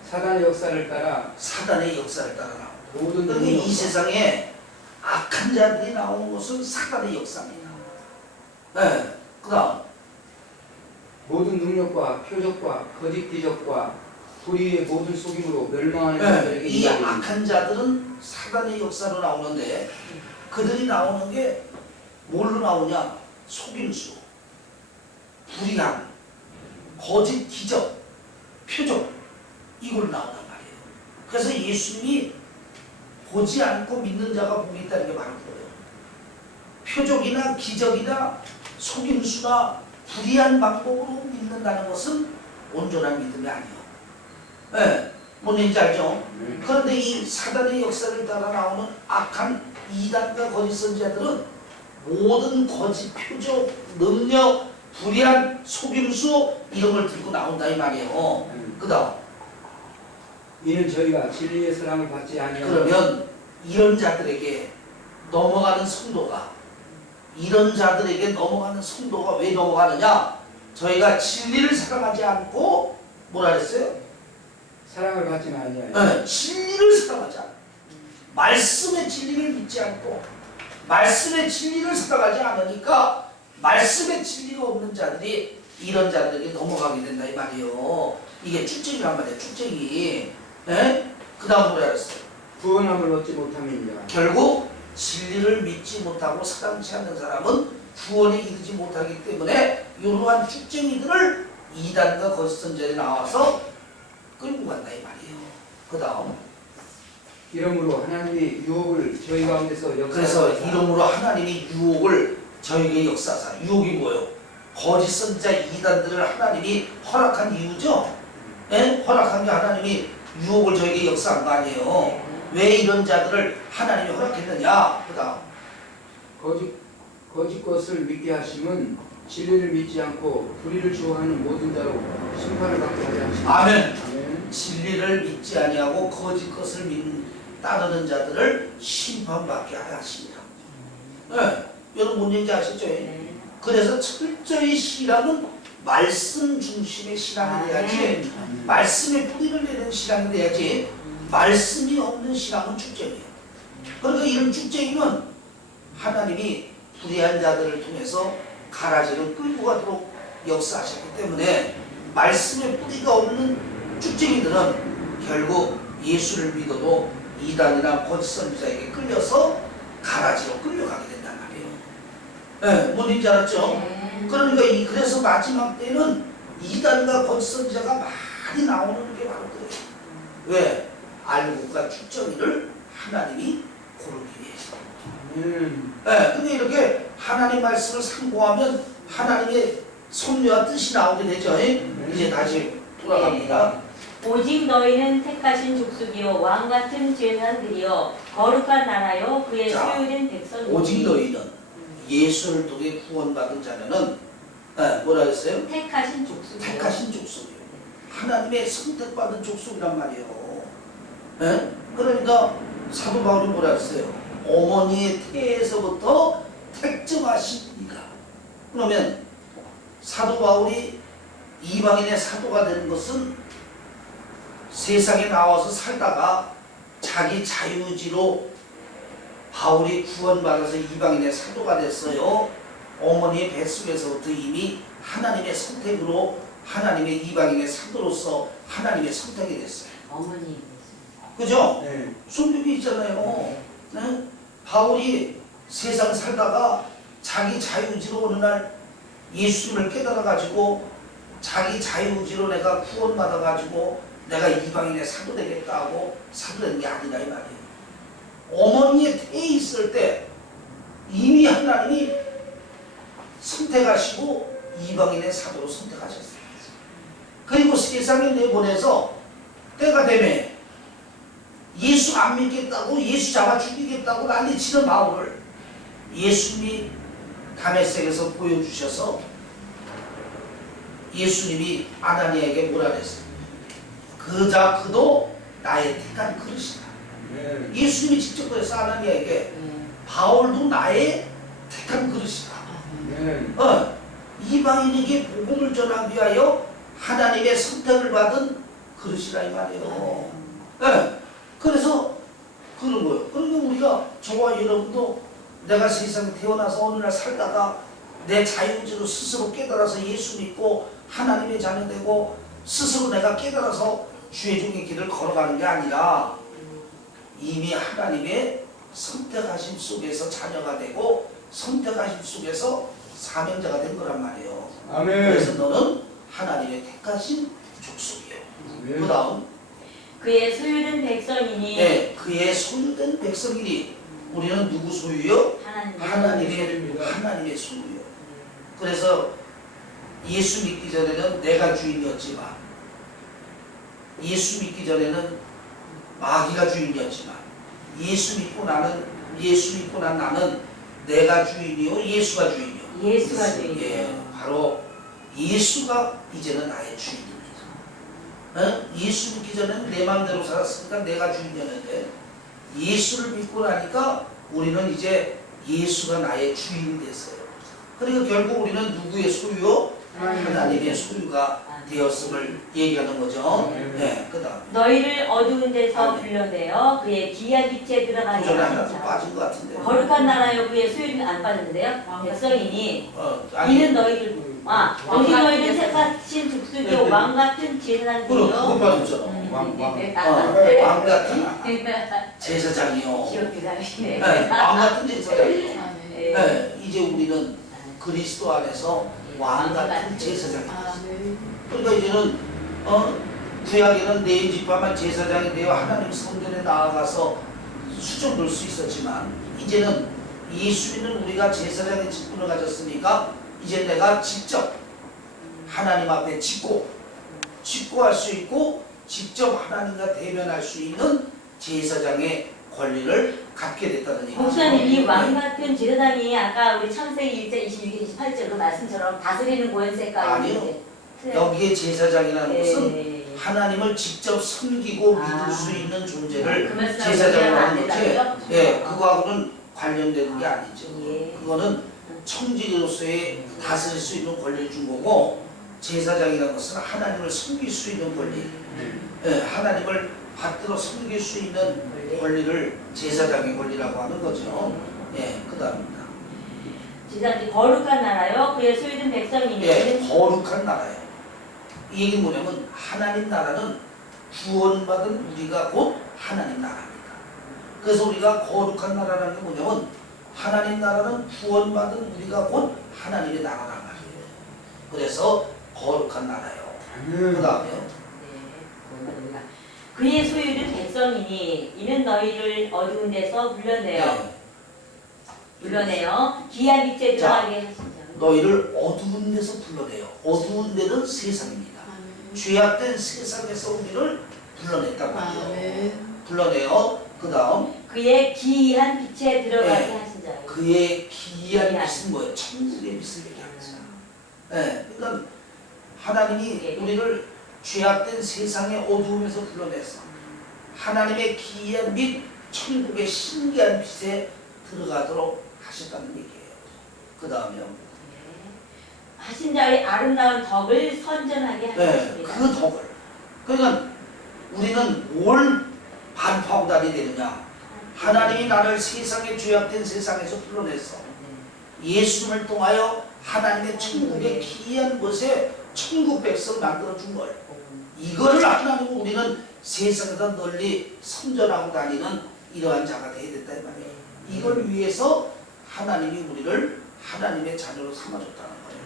사단의 역사를 따라 사단의 역사를 따라 나옵니다. 모든 그러니까 이 능력과 세상에 악한 자들이 나오는 것은 사단의 역사입니다. 네. 그 다음 모든 능력과 표적과 거짓 기적과 불의의 모든 속임으로 멸망하는 네. 자들에게 이 이르리니 악한 자들은 사단의 역사로 나오는데 그들이 나오는 게 뭘로 나오냐? 속임수, 불의함, 거짓 기적, 표적 이걸로 나온단 말이에요. 그래서 예수님이 보지 않고 믿는 자가 복이 있다는 게 바로 그거예요. 표적이나 기적이나 속임수나 불의한 방법으로 믿는다는 것은 온전한 믿음이 아니에요. 네, 뭔 얘기인지 알죠? 그런데 이 사단의 역사를 따라 나오는 악한 이단과 거짓 선지자들은 모든 거짓 표적, 능력, 불의한 속임수 이런 걸 들고 나온다 이 말이에요. 그 다음 이는 저희가 진리의 사랑을 받지 아니하고 그러면 이런 자들에게 넘어가는 성도가 왜 넘어가느냐? 저희가 진리를 사랑하지 않고 뭐라 그랬어요? 사랑을 받지는 아니하여 네, 진리를 사랑하지 않고 말씀의 진리를 믿지 않고 말씀의 진리를 사랑하지 않으니까 말씀의 진리가 없는 자들이 이런 자들에게 넘어가게 된다 이 말이에요. 이게 축쟁이란 말이에요. 축쟁이. 네? 그 다음 뭐라 그랬어요? 구원함을 얻지 못함이니라. 결국 진리를 믿지 못하고 사랑치 않는 사람은 구원에 이르지 못하기 때문에 이러한 축쟁이들을 이단과 거짓 선지자들이 나와서 끌고 간다 이 말이에요. 그 다음 이러므로 하나님이 유혹을 저희 가운데서 그래서 역사하사 이름으로 하나님이 유혹을 저에게 역사하사 유혹이 뭐예요? 거짓 선지자 이단들을 하나님이 허락한 이유죠? 예? 허락한 게 하나님이 유혹을 저에게 역사한 거 아니에요. 왜 이런 자들을 하나님이 허락했느냐? 그 다음 거짓 것을 믿게 하심은 진리를 믿지 않고 불의를 좋아하는 모든 자로 심판을 받게 하려 하십니다. 아멘. 아멘. 진리를 믿지 아니하고 거짓 것을 따르는 자들을 심판받게 하려 하십니다. 네, 여러분 뭔 얘기인지 아시죠? 그래서 철저히 신앙은 말씀 중심의 신앙이 돼야지 말씀의 뿌리를 내는 신앙이 돼야지 말씀이 없는 신앙은 축쟁이에요. 그러니까 이런 축쟁이는 하나님이 불의한 자들을 통해서 가라지를 끌고 가도록 역사하셨기 때문에 말씀의 뿌리가 없는 축쟁이들은 결국 예수를 믿어도 이단이나 거짓 선지자에게 끌려서 가라지로 끌려가게 된단 말이에요. 네, 뭔 얘기인지 알았죠? 그러니까 그래서 마지막 때는 이단과 거짓 선지자가 많이 나오는 게 바로 그래요. 왜? 알고가 축쟁이를 하나님이 고르기 위해서. 네, 근데 이렇게 하나님 말씀을 상고하면 하나님의 섭리와 뜻이 나오게 되죠. 이제 다시 돌아갑니다. 오직 너희는 택하신 족속이요 왕 같은 죄인들이요 거룩한 나라요 그의 자, 소유된 백성이니 오직 너희는 예수를 통해 구원받은 자녀는 뭐라 했어요? 택하신 족속이요 택하신 족속이에요. 하나님의 선택받은 족속이란 말이에요. 네? 그러니까 사도 바울이 뭐라 했어요? 어머니의 태에서부터 택정하신 이가. 그러면 사도 바울이 이방인의 사도가 되는 것은 세상에 나와서 살다가 자기 자유의지로 바울이 구원받아서 이방인의 사도가 됐어요. 어머니의 뱃속에서부터 이미 하나님의 선택으로 하나님의 이방인의 사도로서 하나님의 선택이 됐어요. 어머니 그죠? 네. 성경이 있잖아요. 네? 바울이 세상 살다가 자기 자유의지로 어느 날 예수님을 깨달아가지고 자기 자유의지로 내가 구원받아가지고 내가 이방인의 사도 되겠다 하고 사도 된 게 아니라 이 말이에요. 어머니의 태에 있을 때 이미 하나님이 선택하시고 이방인의 사도로 선택하셨어요. 그리고 세상에 내보내서 때가 되면 예수 안 믿겠다고 예수 잡아 죽이겠다고 난리치는 바울을 예수님이 다메섹에서 보여주셔서 예수님이 아나니에게 뭐라 그랬어요? 그도 나의 택한 그릇이다. 아멘. 예수님이 직접 그래서 아나니에게 바울도 나의 택한 그릇이다. 아멘. 이방인에게 복음을 전하기 위하여 하나님의 선택을 받은 그릇이라 이 말이에요. 그래서 그런 거예요. 그러니까 우리가 저와 여러분도 내가 세상에 태어나서 어느 날 살다가 내 자유의지로 스스로 깨달아서 예수 믿고 하나님의 자녀 되고 스스로 내가 깨달아서 주의 종의 길을 걸어가는 게 아니라 이미 하나님의 선택하심 속에서 자녀가 되고 선택하심 속에서 사명자가 된 거란 말이에요. 아멘. 그래서 너는 하나님의 택하신 족속이에요. 그 다음 그의 소유된 백성이니 네, 그의 소유된 백성이니 우리는 누구 소유요? 하나님의 소유요. 그래서 예수 믿기 전에는 내가 주인이었지만 예수 믿기 전에는 마귀가 주인이었지만 예수 믿고 난 나는 내가 주인이요 예수가 주인이요. 예수가 예, 주인이에요. 바로 예수가 이제는 나의 주인입니다. 예수 믿기 전에는 내 마음대로 살았으니까 내가 주인이었는데 예수를 믿고 나니까 우리는 이제 예수가 나의 주인이 됐어요. 그러니까 결국 우리는 누구의 소유요? 하나님의 소유가 되었음을 얘기하는 거죠. 네, 그 다음 너희를 어두운 데서 불러내어 그의 귀한 빛에 들어가게 구절에 하나 하신 또 자. 빠진 것 같은데. 거룩한 나라여 그의 소유는 안 빠졌는데요. 백성이니 아니, 이는 너희를 오직 너희는 택하신 족속이요 왕 같은 그럼 그거 제사장이요. 빠졌잖아. 왕 같은 제사장이요. 기억 대단하시네. 네, 왕 같은 제사장이요. 아멘. 네, 이제 우리는 그리스도 안에서 왕 같은 제사장이 됐어요. 아멘. 그러니까 이제는 구약에는 네 지파만 제사장이 되어 하나님 성전에 나아가서 수종 놓을 수 있었지만 이제는 예수 믿는 우리가 제사장의 직분을 가졌으니까 이제 내가 직접 하나님 앞에 직고할 수 있고 직접 하나님과 대면할 수 있는 제사장의 권리를 갖게 됐다는 얘기죠. 목사님 이 왕 같은 제사장이 아까 우리 창세기 1장 26절 28절 말씀처럼 다스리는 권세까지 아니요. 여기에 제사장이라는 것은 네. 하나님을 직접 섬기고 아. 믿을 수 있는 존재를 그 말씀하고 제사장이라는 안 거지. 된다고요? 예, 그거하고는 관련되는 게 아니죠. 예. 그거는 청지기로서의 다스릴 수 있는 권리를 준 거고 제사장이라는 것은 하나님을 섬길 수 있는 권리, 예, 하나님을 받들어 섬길 수 있는 권리를 제사장의 권리라고 하는 거죠. 예, 그 다음입니다. 제사장이 거룩한 나라요 그의 소유된 백성이니 예, 거룩한 나라예요. 이 얘기는 뭐냐면 하나님 나라는 구원받은 우리가 곧 하나님 나라입니다. 그래서 우리가 거룩한 나라라는 게 뭐냐면 하나님 나라는 구원받은 우리가 곧 하나님의 나라란 말이에요. 그래서 거룩한 나라요. 그 다음에요. 네, 그의 소유된 백성이니 이는 너희를 어두운 데서 불러내어 귀한 빛에 들어가게 하신 자. 너희를 어두운 데서 불러내요. 어두운 데는 세상입니다. 아멘. 죄악된 세상에서 우리를 불러냈단 말이에요. 아멘. 불러내요. 그 다음 그의 귀한 빛에 들어가게 네. 하신 자예요. 그의 기이한 빛은 뭐예요? 천국의 빛을 얘기하는 거죠. 네, 그러니까 하나님이 우리를 죄악된 세상의 어두움에서 불러내서 하나님의 기이한 빛, 천국의 신기한 빛에 들어가도록 하셨다는 얘기예요. 그 다음에요. 하신 자의 아름다운 덕을 선전하게 네, 하셨습니다. 그 덕을. 그러니까 우리는 뭘 반포하고 다니야 되느냐? 하나님이 나를 세상의 죄악된 세상에서 불러내서 예수님을 통하여 하나님의 천국의 기이한 곳에 천국 백성 만들어준 걸. 이거를 하나님은 우리는 세상에서 널리 선전하고 다니는 이러한 자가 되어야 된다 이 말이에요. 이걸 위해서 하나님이 우리를 하나님의 자녀로 삼아줬다는 거예요.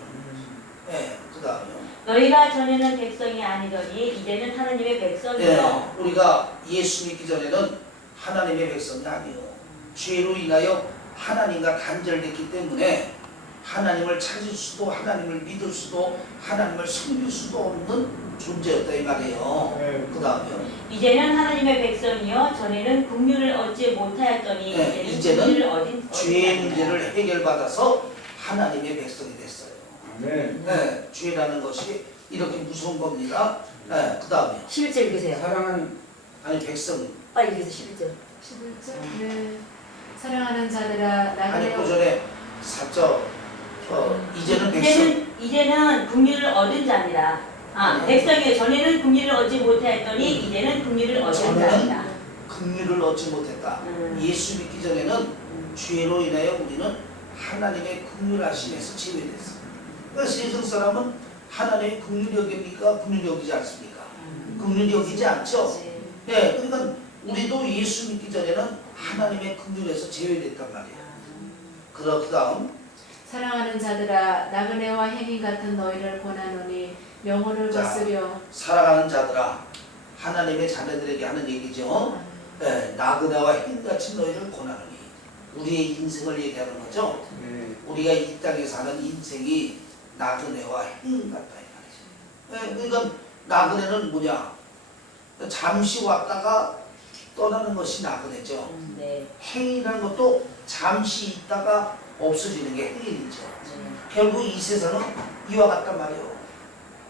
네, 그 다음에요. 너희가 전에는 백성이 아니더니 이제는 하나님의 백성이요. 네, 우리가 예수 믿기 전에는 하나님의 백성이 아니에요. 죄로 인하여 하나님과 단절됐기 때문에 하나님을 찾을 수도 하나님을 믿을 수도 하나님을 섬길 수도 없는 존재였다 이 말이에요. 네. 그 다음에요. 이제는 하나님의 백성이요. 전에는 국류를 얻지 못하였더니 네, 이제는 국류를 얻은 죄의 문제를 해결받아서 하나님의 백성이 됐어요. 아멘. 네, 죄라는 것이 이렇게 무서운 겁니다. 그 다음에 11절 읽으세요. 사랑하는 아니 백성 빨리 읽으세요. 11절. 11절. 네. 사랑하는 자들아 아니 그 나그네와 전에 사적 이제는 백성 이제는 긍휼을 얻은 자니라. 백성이요 전에는 긍휼을 얻지 못하였더니 이제는 긍휼을 얻은 전에는 자니라. 긍휼을 얻지 못했다. 예수 믿기 전에는 죄로 인하여 우리는 하나님의 긍휼하심에서 제외됐어. 그러니까 세상 사람은 하나님의 긍휼히 여깁니까? 긍휼히 여기지 않습니까? 긍휼히 여기지 않죠. 네, 그러니까 우리도 예수 믿기 전에는 하나님의 긍휼에서 제외됐단 말이야. 그 다음 사랑하는 자들아 나그네와 행인 같은 너희를 권하노니 영혼을 자. 거스려 사랑하는 자들아, 하나님의 자녀들에게 하는 얘기죠. 네, 나그네와 흰같이 너희를 권하노니 우리의 인생을 얘기하는 거죠. 네. 우리가 이 땅에 사는 인생이 나그네와 흰 같다 이 말이죠. 네, 그러니까 나그네는 뭐냐? 잠시 왔다가 떠나는 것이 나그네죠. 네. 행이라는 것도 잠시 있다가 없어지는 게 행인이죠. 결국 이 세상은 이와 같단 말이에요.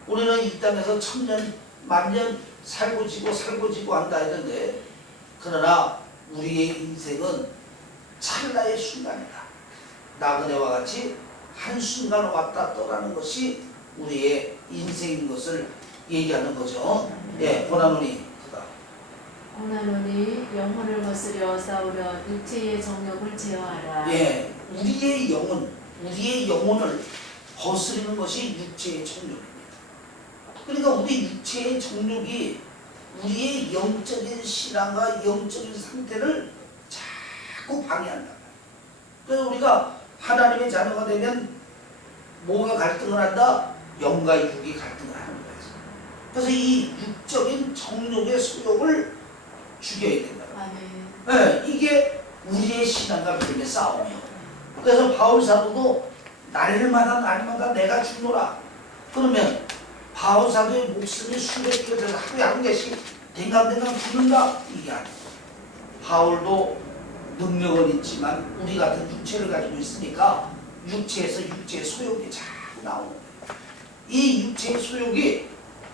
우리는 이 땅에서 천년, 만년 살고 지고 한다 했는데, 그러나 우리의 인생은 찰나의 순간이다. 나그네와 같이 한순간 왔다 떠나는 것이 우리의 인생인 것을 얘기하는 거죠. 예, 고나노니. 권하노니 영혼을 거스려 싸우려 육체의 정욕을 제어하라. 예, 우리의 영혼을 거스르는 것이 육체의 정욕입니다. 그러니까 우리 육체의 정욕이 우리의 영적인 신앙과 영적인 상태를 자꾸 방해한단 말이에요. 그래서 우리가 하나님의 자녀가 되면 뭐가 갈등을 한다? 영과 육이 갈등을 하는 거죠. 그래서 이 육적인 정욕의 소욕을 죽여야 된다. 아멘. 네, 이게 우리의 신앙과 믿음의 싸움이에요. 그래서 바울 사도도 날마다 내가 죽노라. 그러면 바울 사도의 목숨이 수백 개를 하루에 한 개씩 댕강댕강 죽는다? 이게 아니에요. 바울도 능력은 있지만 우리 같은 육체를 가지고 있으니까 육체에서 육체의 소욕이 자꾸 나오는 거예요. 이 육체의 소욕이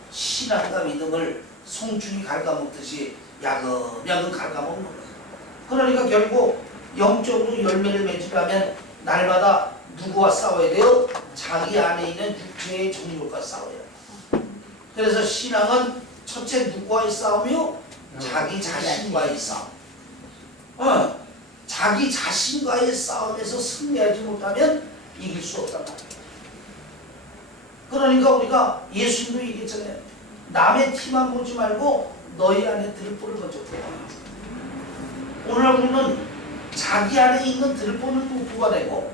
신앙과 믿음을 송충이 갉아먹듯이 야금야금 갉아먹는 거예요. 그러니까 결국 영적으로 열매를 맺으려면 날마다 누구와 싸워야 돼요? 자기 안에 있는 육체의 정욕과 싸워야 돼요. 그래서 신앙은 첫째 누구와의 싸움이요? 자기 자신과의 싸움. 자기 자신과의 싸움에서 승리하지 못하면 이길 수 없단 말이에요. 그러니까 우리가 예수님도 얘기했잖아요. 남의 티만 보지 말고 너희 안에 들보를 먼저 뽑아. 오늘 우리는 자기 안에 있는 들보는 못 뽑아내고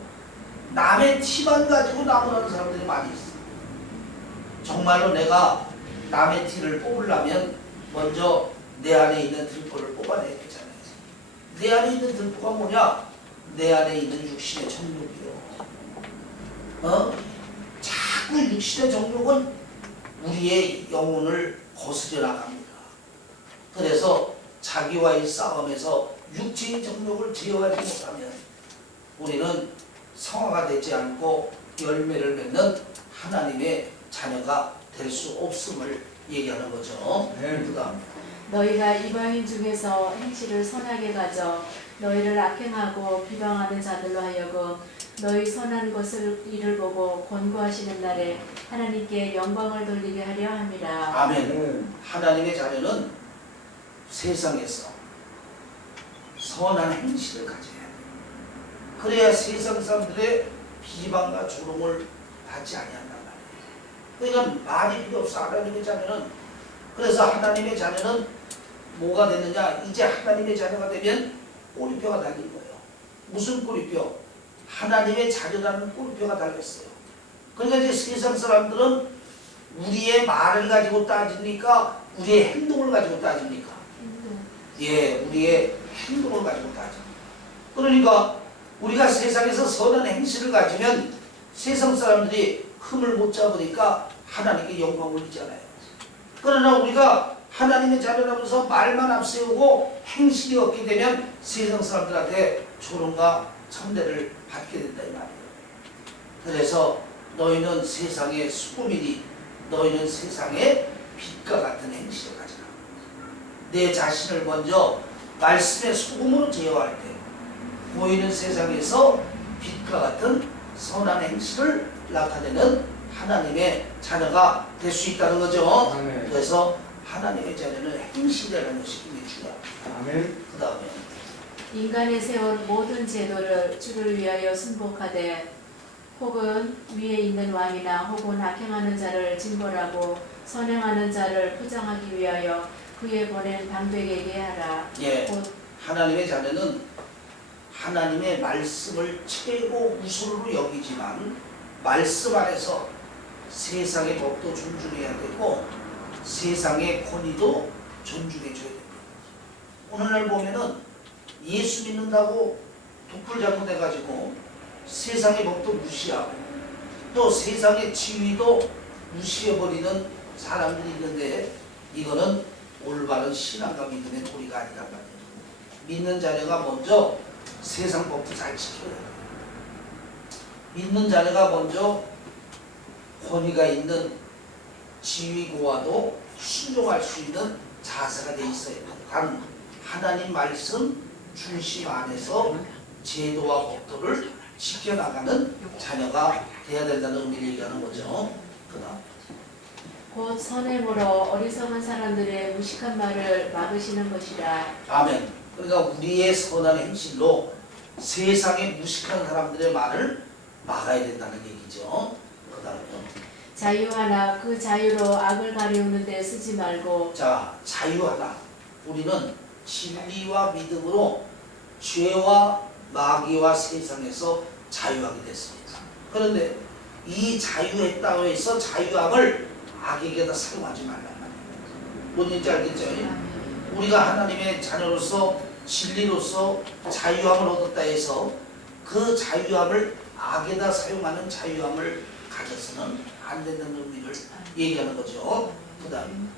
남의 티만 가지고 나무라는 사람들이 많이 있어. 정말로 내가 남의 티를 뽑으려면 먼저 내 안에 있는 들보를 뽑아내야 되잖아요. 내 안에 있는 들보가 뭐냐? 내 안에 있는 육신의 정욕이요. 자꾸 육신의 정욕은 우리의 영혼을 거스려 나갑니다. 그래서 자기와의 싸움에서 육체의 정욕을 제어하지 못하면 우리는 성화가 되지 않고 열매를 맺는 하나님의 자녀가 될 수 없음을 얘기하는 거죠. 네. 그다음 너희가 이방인 중에서 행실을 선하게 가져 너희를 악행하고 비방하는 자들로 하여금 너희 선한 것을 일을 보고 권고하시는 날에 하나님께 영광을 돌리게 하려 함이라. 아멘. 네. 하나님의 자녀는 세상에서 선한 행실을 가져야 돼요. 그래야 세상 사람들의 비방과 조롱을 받지 아니한단 말이에요. 그러니까 말이 필요 없어. 하나님의 자녀는. 그래서 하나님의 자녀는 뭐가 됐느냐? 이제 하나님의 자녀가 되면 꼬리표가 달린 거예요. 무슨 꼬리표? 하나님의 자녀라는 꼬리표가 달렸어요. 그러니까 이제 세상 사람들은 우리의 말을 가지고 따집니까? 우리의 행동을 가지고 따집니까? 예, 우리의 행동을 가지고 따집니다. 그러니까 우리가 세상에서 선한 행실을 가지면 세상 사람들이 흠을 못 잡으니까 하나님께 영광을 올리잖아요. 그러나 우리가 하나님의 자녀라면서 말만 앞세우고 행실이 없게 되면 세상 사람들한테 조롱과 천대를 받게 된다 이 말이에요. 그래서 너희는 세상의 수고민이 너희는 세상의 빛과 같은 행실을 가져라. 내 자신을 먼저 말씀의 소금으로 제어할 때 보이는 세상에서 빛과 같은 선한 행실을 나타내는 하나님의 자녀가 될 수 있다는 거죠. 아멘. 그래서 하나님의 자녀는 행실이라는 것이 굉장히 중요합니다. 아멘. 그 다음에 인간이 세운 모든 제도를 주를 위하여 순복하되 혹은 위에 있는 왕이나 혹은 악행하는 자를 징벌하고 선행하는 자를 포장하기 위하여 그에 보낸 방백에게 하라. 예, 곧 하나님의 자녀는 하나님의 말씀을 최고 우선으로 여기지만 말씀 안에서 세상의 법도 존중해야 되고 세상의 권위도 존중해줘야 됩니다. 오늘날 보면은 예수 믿는다고 독불 잘못해가지고 세상의 법도 무시하고 또 세상의 지위도 무시해버리는 사람들이 있는데 이거는 올바른 신앙과 믿음의 도리가 아니란 말이에요. 믿는 자녀가 먼저 세상 법도 잘 지켜야 돼요. 믿는 자녀가 먼저 권위가 있는 지위고와도 순종할 수 있는 자세가 돼 있어야 돼요. 단 하나님 말씀 중심 안에서 제도와 법도를 지켜나가는 자녀가 돼야 된다는 의미를 얘기하는 거죠. 그다음 곧 선행으로 어리석은 사람들의 무식한 말을 막으시는 것이라. 아멘. 그러니까 우리의 선한 행실로 세상의 무식한 사람들의 말을 막아야 된다는 얘기죠. 그다음에 자유하나 그 자유로 악을 가리우는 데 쓰지 말고. 자, 자유하나. 우리는 진리와 믿음으로 죄와 마귀와 세상에서 자유하게 됐습니다. 그런데 이 자유했다고 해서 자유함을 악에게다 사용하지 말란 말이에요. 뭔 얘기인지 알겠죠? 우리가 하나님의 자녀로서 진리로서 자유함을 얻었다 해서 그 자유함을 악에다 사용하는 자유함을 가져서는 안 된다는 의미를 얘기하는 거죠. 그 다음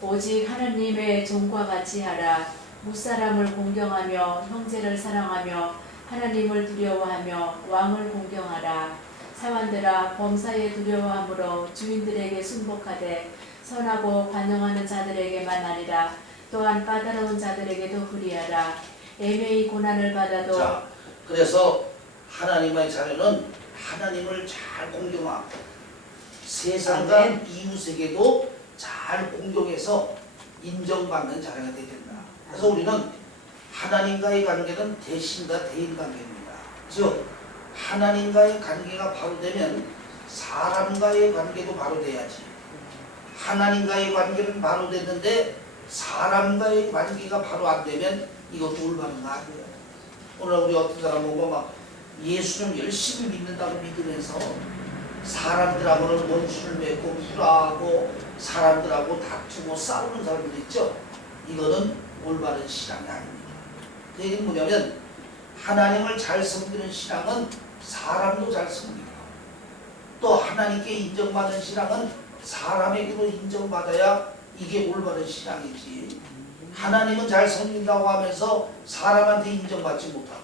오직 하나님의 종과 같이 하라. 무사람을 공경하며 형제를 사랑하며 하나님을 두려워하며 왕을 공경하라. 사환들아 범사에 두려워함으로 주인들에게 순복하되 선하고 관용하는 자들에게만 아니라 또한 까다로운 자들에게도 그리하라. 애매히 고난을 받아도. 자, 그래서 하나님의 자녀는 하나님을 잘 공경하고 세상과 이웃에게도 잘 공경해서 인정받는 자녀가 되야 된다. 그래서 우리는 하나님과의 관계는 대신과 대인 관계입니다. 즉 하나님과의 관계가 바로 되면 사람과의 관계도 바로 돼야지. 하나님과의 관계는 바로 됐는데 사람과의 관계가 바로 안 되면 이것도 올바른 거 아니에요. 오늘 우리 어떤 사람 보고 막 예수를 열심히 믿는다고 믿으면서 사람들하고는 원수를 맺고 불화하고 사람들하고 다투고 싸우는 사람들 있죠. 이거는 올바른 신앙이 아닙니다. 그 얘기는 뭐냐면 하나님을 잘 섬기는 신앙은 사람도 잘 섬기고 또 하나님께 인정받는 신앙은 사람에게도 인정받아야 이게 올바른 신앙이지. 하나님은 잘 섬긴다고 하면서 사람한테 인정받지 못하고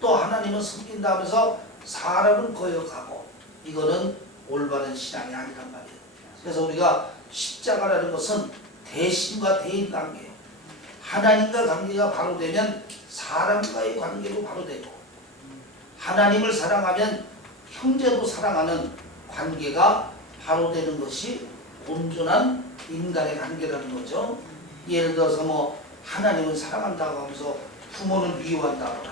또 하나님은 섬긴다 하면서 사람은 거역하고 이거는 올바른 신앙이 아니란 말이에요. 그래서 우리가 십자가라는 것은 대신과 대인 관계예요. 하나님과 관계가 바로 되면 사람과의 관계도 바로 되고 하나님을 사랑하면 형제도 사랑하는 관계가 바로 되는 것이 온전한 인간의 관계라는 거죠. 예를 들어서 뭐 하나님을 사랑한다고 하면서 부모를 미워한다거나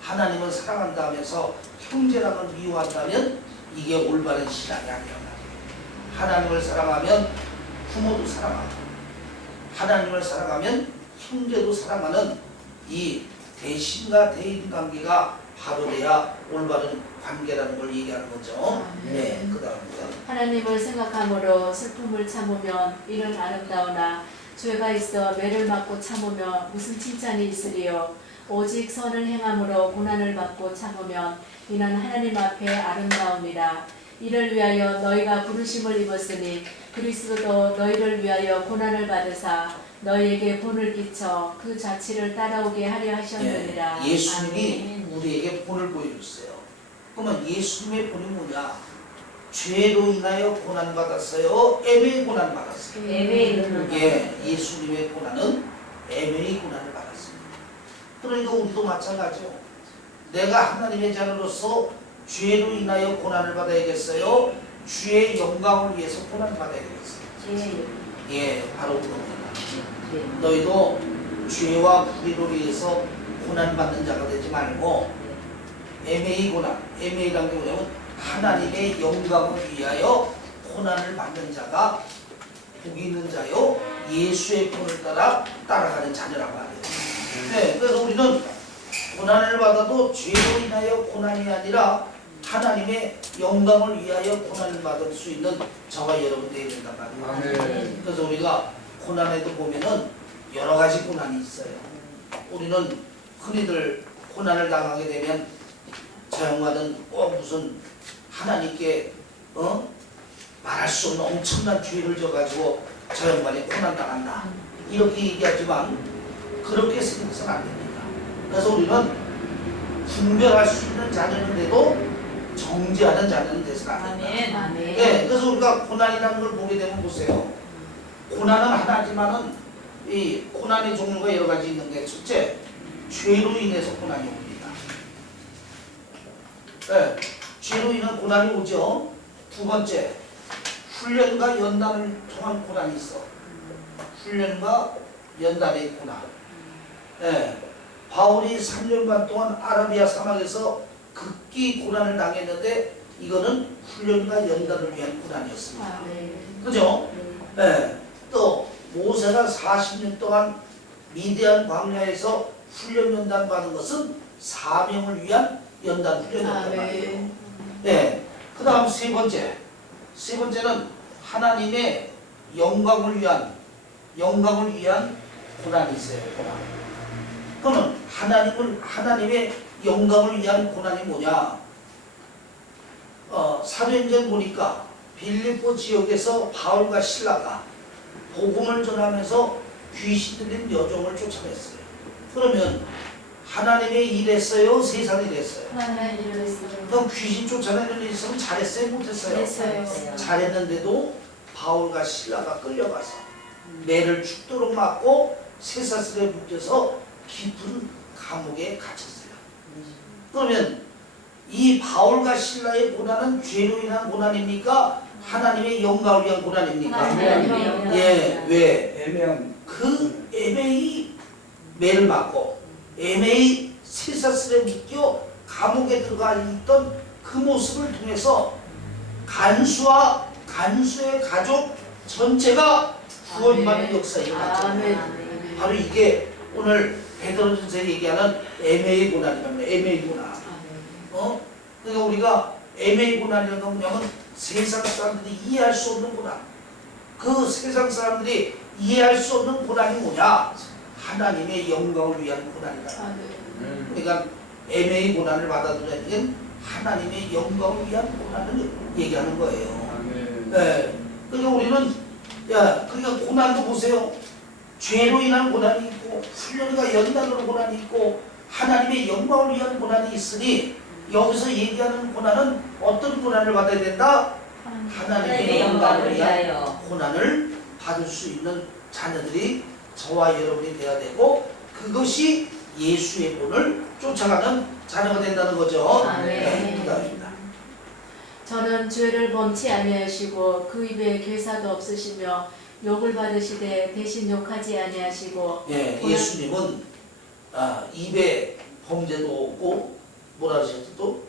하나님을 사랑한다 하면서 형제랑을 미워한다면 이게 올바른 신앙이 아니란 말이에요. 하나님을 사랑하면 부모도 사랑하고 하나님을 사랑하면 형제도 사랑하는 이 대신과 대인 관계가 바로 돼야 올바른 관계라는 걸 얘기하는 거죠. 네, 그 다음에 하나님을 생각함으로 슬픔을 참으면 이는 아름다우나 죄가 있어 매를 맞고 참으면 무슨 칭찬이 있으리요. 오직 선을 행함으로 고난을 받고 참으면 이는 하나님 앞에 아름다움이라. 이를 위하여 너희가 부르심을 입었으니 그리스도도 너희를 위하여 고난을 받으사 너희에게 본을 끼쳐 그 자취를 따라오게 하려 하셨느니라. 예수님이 우리에게 본을 보여줬어요. 그러면 예수님의 본이 뭐냐? 죄로 인하여 고난 받았어요? 애매히 고난 받았어요? 애매히 그러는 예, 예수님의 고난은 애매히 고난을 받았습니다. 그러니까 우리도 마찬가지요. 내가 하나님의 자녀로서 죄로 인하여 고난을 받아야겠어요? 주의 영광을 위해서 고난을 받아야 되겠어요? 예, 바로 그겁니다. 너희도 죄와 불의로 위해서 고난받는 자가 되지 말고 애매히 고난, 애매히란 게 뭐냐면 하나님의 영광을 위하여 고난을 받는 자가 복 있는 자요 예수의 본을 따라 따라가는 자녀라고 하네요. 네, 그래서 우리는 고난을 받아도 죄로 인하여 고난이 아니라 하나님의 영광을 위하여 고난을 받을 수 있는 저와 여러분 되어야 된단 말이에요. 아멘. 그래서 우리가 고난에도 보면은 여러 가지 고난이 있어요. 우리는 흔히들 고난을 당하게 되면 저 양반은 무슨 하나님께 말할 수 없는 엄청난 죄를 져가지고 저 양반이 고난 당한다 이렇게 얘기하지만 그렇게 생각해서는 안 됩니다. 그래서 우리는 분별할 수 있는 자녀인데도 정죄하는 자녀는 돼서는 안 된다. 아멘. 네, 그래서 우리가 고난이라는 걸 보게 되면 보세요. 고난은 하나지만은 이 고난의 종류가 여러 가지 있는 게 첫째, 죄로 인해서 고난이 옵니다. 네, 죄로 인한 고난이 오죠. 두 번째, 훈련과 연단을 통한 고난이 있어. 훈련과 연단의 고난. 네, 바울이 3년 반 동안 아라비아 사막에서 극기 고난을 당했는데 이거는 훈련과 연단을 위한 고난이었습니다. 그죠? 네. 또 모세가 40년 동안 미디안 광야에서 훈련 연단 받은 것은 사명을 위한 연단 훈련이었단 말이에요. 네. 그 다음 세 번째는 하나님의 영광을 위한 고난이 있어요. 고난. 그러면 하나님의 영광을 위한 고난이 뭐냐? 사도행전 보니까 빌립보 지역에서 바울과 실라가 복음을 전하면서 귀신 들린 여종을 쫓아냈어요. 그러면 하나님의 일했어요? 세상이 됐어요? 그럼 귀신 쫓아내는 일 있으면 잘했어요? 못했어요? 됐어요. 잘했는데도 바울과 실라가 끌려가서 매를 죽도록 맞고 쇠사슬에 묶여서 깊은 감옥에 갇혔어요. 그러면 이 바울과 실라의 고난은 죄로 인한 고난입니까? 하나님의 영광을 위한 고난입니까? 예, 왜? 애매한. 그 애매히 매를 맞고 애매히 쇠사슬에 묶여 감옥에 들어가 있던 그 모습을 통해서 간수의 가족 전체가 구원받는 역사에 일어났죠. 바로 이게 오늘 베드로전서에 얘기하는 애매의 고난이랍니다. 애매의 고난. 그러니까 우리가 애매의 고난이라는 건 뭐냐면 세상 사람들이 이해할 수 없는 고난. 그 세상 사람들이 이해할 수 없는 고난이 뭐냐? 하나님의 영광을 위한 고난이다. 그러니까 애매의 고난을 받아들여야 되는 하나님의 영광을 위한 고난을 얘기하는 거예요. 네. 그러니까 우리는 그러니까 고난도 보세요. 죄로 인한 고난이 있고 훈련과 연단으로 고난이 있고 하나님의 영광을 위한 고난이 있으니 여기서 얘기하는 고난은 어떤 고난을 받아야 된다? 하나님의 영광을 위한 고난을 받을 수 있는 자녀들이 저와 여러분이 되어야 되고 그것이 예수의 본을 쫓아가는 자녀가 된다는 거죠. 네, 그다음입니다. 저는 죄를 범치 아니하시고 그 입에 괴사도 없으시며 욕을 받으시되 대신 욕하지 아니하시고 예, 예수님은 입에 범죄도 없고 뭐라 하셨죠 또?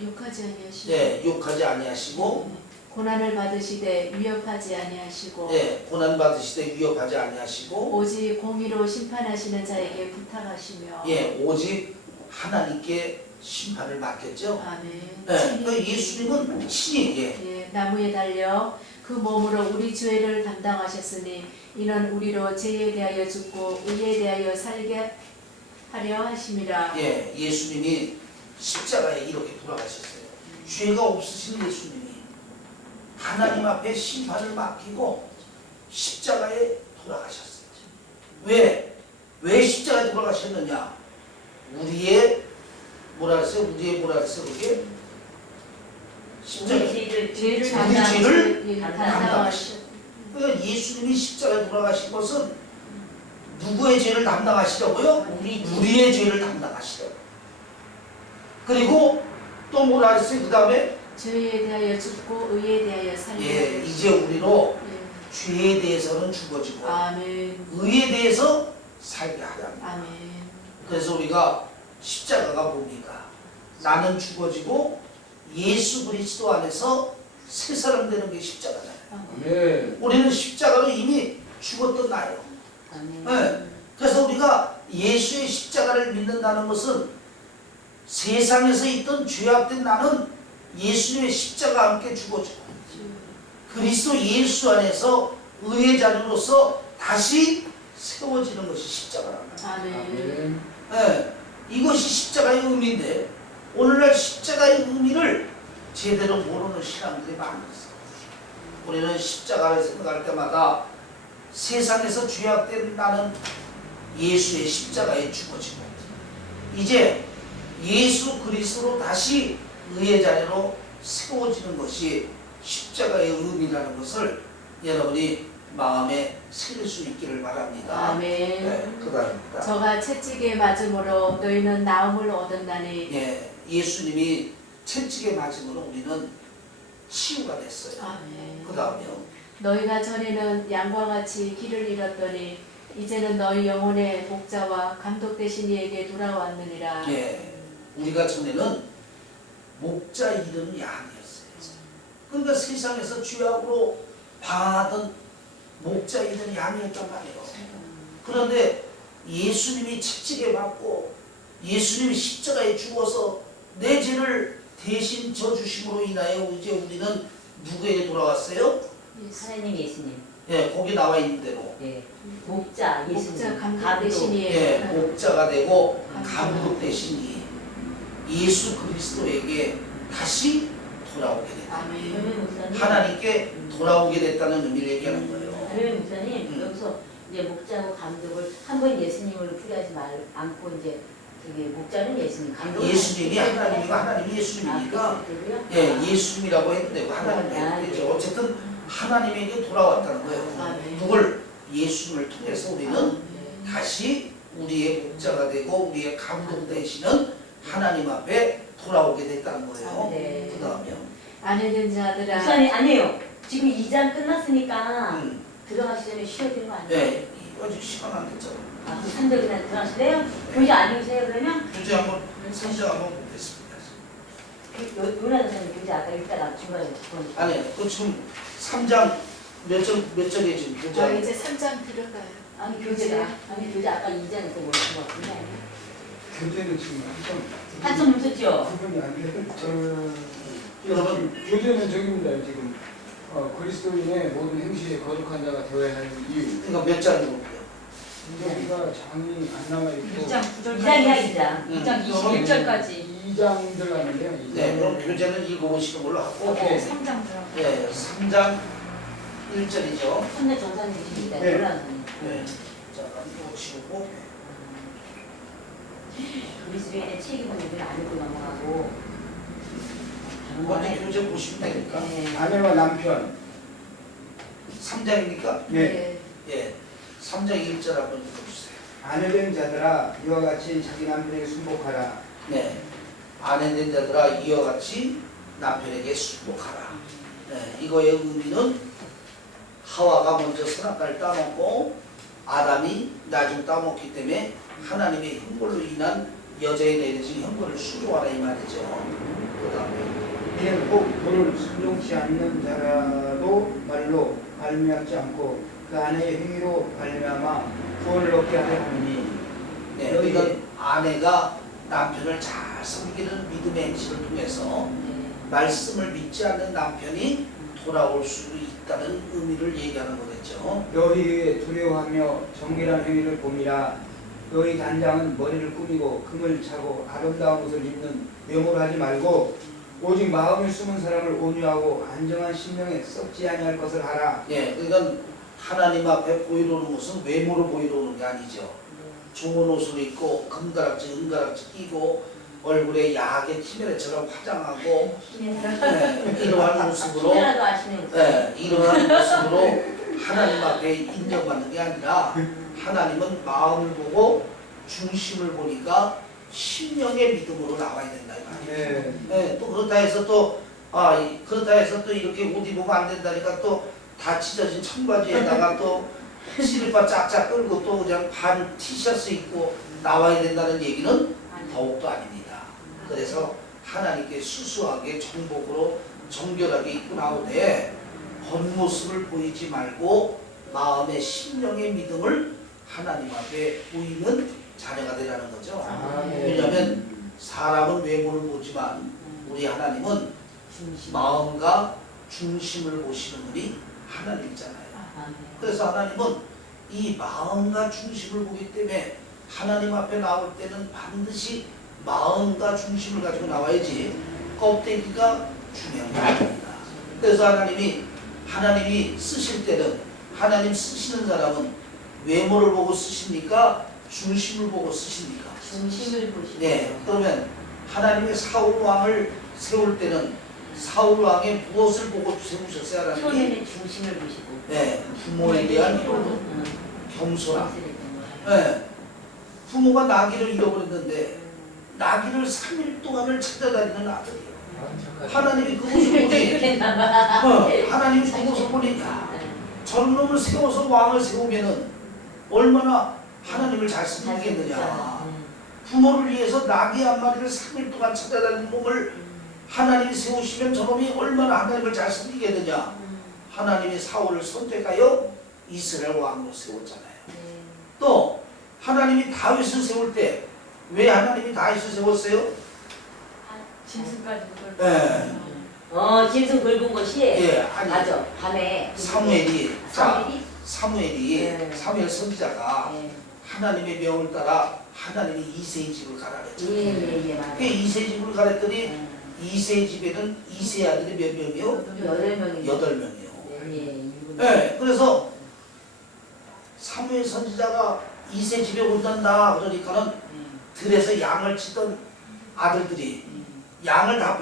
욕하지 아니하시고 네, 욕하지 아니하시고 고난을 받으시되 위협하지 아니하시고 네, 고난 받으시되 위협하지 아니하시고 오직 공의로 심판하시는 자에게 부탁하시며 예, 오직 하나님께 심판을 맡겼죠. 아멘. 네, 그러니까 예수님은 친히 예, 나무에 달려 그 몸으로 우리 죄를 담당하셨으니 이는 우리로 죄에 대하여 죽고 의에 대하여 살게 하려 하심이라. 예, 예수님이 십자가에 이렇게 돌아가셨어요. 죄가 없으신 예수님이 하나님 앞에 심판을 맡기고 십자가에 돌아가셨어요. 왜 십자가에 돌아가셨느냐? 우리의 뭐라 그랬어요? 그게 십자가. 우리 죄를 죄를 죄를 담당하시. 그러니까 예수님이 십자가에 돌아가신 것은 누구의 죄를 담당하시려고요? 우리의 죄를 담당하시려고. 그리고 또 뭐라 했어요? 그 다음에 죄에 대하여 죽고 의에 대하여 살리라. 예, 이제 우리로 예. 죄에 대해서는 죽어지고 아멘. 의에 대해서 살게 하라. 아멘. 그래서 우리가 십자가가 뭡니까? 나는 죽어지고 예수 그리스도 안에서 새 사람 되는 게 십자가잖아요. 네. 우리는 십자가로 이미 죽었던 나예요. 아멘. 네. 그래서 우리가 예수의 십자가를 믿는다는 것은 세상에서 있던 죄악된 나는 예수님의 십자가와 함께 죽어지고 그리스도 예수 안에서 의의 자녀로서 다시 세워지는 것이 십자가라는 거예요. 아멘. 네. 이것이 십자가의 의미인데 오늘날 십자가의 의미를 제대로 모르는 신앙들이 많이 있어요. 우리는 십자가를 생각할 때마다 세상에서 죄악된 나는 예수의 십자가에 죽어지고 이제 예수 그리스도로 다시 의의 자리로 세워지는 것이 십자가의 의미라는 것을 여러분이 마음에 새길 수 있기를 바랍니다. 아멘. 네, 그다음입니다. 저가 채찍에 맞음으로 너희는 나음을 얻었나니. 예, 예수님이 채찍에 맞음으로 우리는 치유가 됐어요. 아멘. 그 다음에요. 너희가 전에는 양과 같이 길을 잃었더니 이제는 너희 영혼의 목자와 감독 되신 이에게 돌아왔느니라. 예, 우리가 전에는 목자 이름이 양이었어요. 그러니까 세상에서 죄악으로 방하던 목자 이름이 양이었단 말이에요. 그런데 예수님이 채찍에 맞고 예수님이 십자가에 죽어서 내 죄를 대신 져주심으로 인하여 이제 우리는 누구에게 돌아왔어요? 하나님 예수님. 예, 거기 나와 있는 대로 예. 목자 예수님. 목자 감독 되신 이에게. 예, 목자가 되고 감독. 감독 되신 이 예수 그리스도에게 다시 돌아오게 됐다. 아멘. 그러면 목사님. 하나님께 돌아오게 됐다는 의미를 얘기하는 거예요. 그러면 목사님 여기서 이제 목자고 감독을 한 번 예수님으로 풀이하지 않고 이제 그게 목자는 예수님, 감독은 예수님이 하나님이고 하나님이 예수님이니까 예, 예수님이라고 해도 되고 하나님 해도 되죠. 어쨌든 하나님에게 돌아왔다는 거예요. 아멘. 누굴? 예수님을 통해서 우리는 아멘. 다시 우리의 목자가 되고 우리의 감독 되시는 하나님 앞에 돌아오게 됐다는 거예요. 네. 그 다음에요. 아내된 자들아. 목사님 아니에요. 지금 2장 끝났으니까 들어가시 전에 쉬어야 되는 거 아니에요? 네, 아직 시간 안 됐잖아요. 아, 그럼 산적이나 들어가시래요? 교재 안 읽으세요 그러면? 교재 한번 선정 한번 보겠습니다. 요나 선생님 교재 아까 읽다가 중간에 그건 아니, 그 지금 3장 몇 절에 지금 교재 저 안 이제 3장 들을까요? 아니 교재가 아니 교재 아까 2장에서 뭐 그런 거 같은데 교재는 지금 한참 멈췄죠? 구분이 안 돼요. 여러분. 교재는 저기입니다. 지금 그리스도인의 모든 행실에 거룩한 자가 되어야 하는 이유. 그러니까 몇 장을 볼게요. 여기가 장이 안 나와 있고 2장 9절까지 2장이야 2장 2장 21절까지 2장 들어가는데요. 네, 그럼 교재는 읽어보시는 걸로 하고 오케이. 3장 들어. 네, 3장 1절이죠. 선내 정사님 계십니다. 네. 요나 선생님. 네. 자, 이거 치우고 그리스도인의 책임은 우리는 안 읽고 넘어가고 먼저 교재 보시면 되니까. 네. 아내와 남편. 3장입니까? 네. 예. 3장 1절 한번 읽어주세요. 아내된 자들아 이와 같이 자기 남편에게 순복하라. 네. 아내된 자들아 이와 같이 남편에게 순복하라. 네. 이거의 의미는 하와가 먼저 선악과를 따먹고 아담이 나중 따먹기 때문에 하나님의 형벌로 인한 여자에 내려진 형벌을 수료하라 이 말이죠. 그 다음에 이는 꼭 그를 순종치 않는 자라도 말로 발명하지 않고 그 아내의 행위로 발명하마 구원을 얻게 하려 하느니. 네, 이건 아내가 남편을 잘 섬기는 믿음의 행실을 통해서 말씀을 믿지 않는 남편이 돌아올 수 있다는 의미를 얘기하는 거겠죠. 너희의 두려워하며 정결한 행위를 봄이라. 너희 단장은 머리를 꾸미고 금을 차고 아름다운 옷을 입는 외모를 하지 말고 오직 마음을 숨은 사람을 온유하고 안정한 심령에 썩지 아니할 것을 하라. 예, 그러니까 하나님 앞에 보이러오는 것은 외모로 보이러오는 게 아니죠. 좋은 옷을 입고 금가락지, 은가락지 끼고 얼굴에 약의 키메라처럼 화장하고 힘내서 이러한 모습으로 힘내라도 아시는 이러한 모습으로 하나님 앞에 인정받는 게 아니라 하나님은 마음을 보고 중심을 보니까 심령의 믿음으로 나와야 된다 이 말이에요. 네. 또 그렇다 해서 그렇다 해서 또 이렇게 옷 입으면 안 된다니까 또 다 찢어진 청바지에다가 또 슬리퍼 쫙쫙 끌고 또 그냥 반 티셔츠 입고 나와야 된다는 얘기는 더욱도 아닙니다. 그래서 하나님께 수수하게 정복으로 정결하게 입고 나오되 겉모습을 보이지 말고 마음의 심령의 믿음을 하나님 앞에 보이는 자녀가 되라는 거죠. 왜냐하면 사람은 외모를 보지만 우리 하나님은 마음과 중심을 보시는 분이 하나님이잖아요. 그래서 하나님은 이 마음과 중심을 보기 때문에 하나님 앞에 나올 때는 반드시 마음과 중심을 가지고 나와야지 껍데기가 중요한 게 아닙니다. 그래서 하나님이 쓰실 때는 하나님 쓰시는 사람은 외모를 보고 쓰십니까? 중심을 보고 쓰십니까? 중심을 보시고 네. 그러면 하나님의 사울 왕을 세울 때는 사울 왕의 무엇을 보고 세우셨어요? 하나님이? 처음에는 중심을 보시고 네. 부모에 대한 겸손함. 네. 부모가 나귀를 잃어버렸는데 나귀를 3일 동안을 찾아다니는 아들이에요. 하나님이 그 모습을 보니 하나님이 그 모습을 보니 저런 놈을 세워서 왕을 세우면은 얼마나 하나님을 잘 쓰겠느냐. 부모를 위해서 나귀 한 마리를 3일 동안 찾아다니는 놈을 하나님이 세우시면 저놈이 얼마나 하나님을 잘 섬기겠느냐. 하나님이 사울을 선택하여 이스라엘 왕으로 세웠잖아요. 또 하나님이 다윗을 세울 때 왜 하나님이 다윗을 세웠어요? 짐승까지 네. 짐승 긁은 것이 아니 맞아. 밤에 사무엘이 네. 사무엘 선지자가 하나님의 명을 따라 하나님이 이새의 집을 가라 그랬죠. 맞아. 그 이새 집을 가랬더니 이새 집에는 이새 아들이 몇 명이요? 8명이 8명이요. 네, 그래서 사무엘 선지자가 이새 집에 온단다 그러니까는 들에서 양을 치던 아들들이 양을 다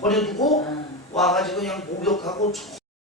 버려두고 와가지고 그냥 목욕하고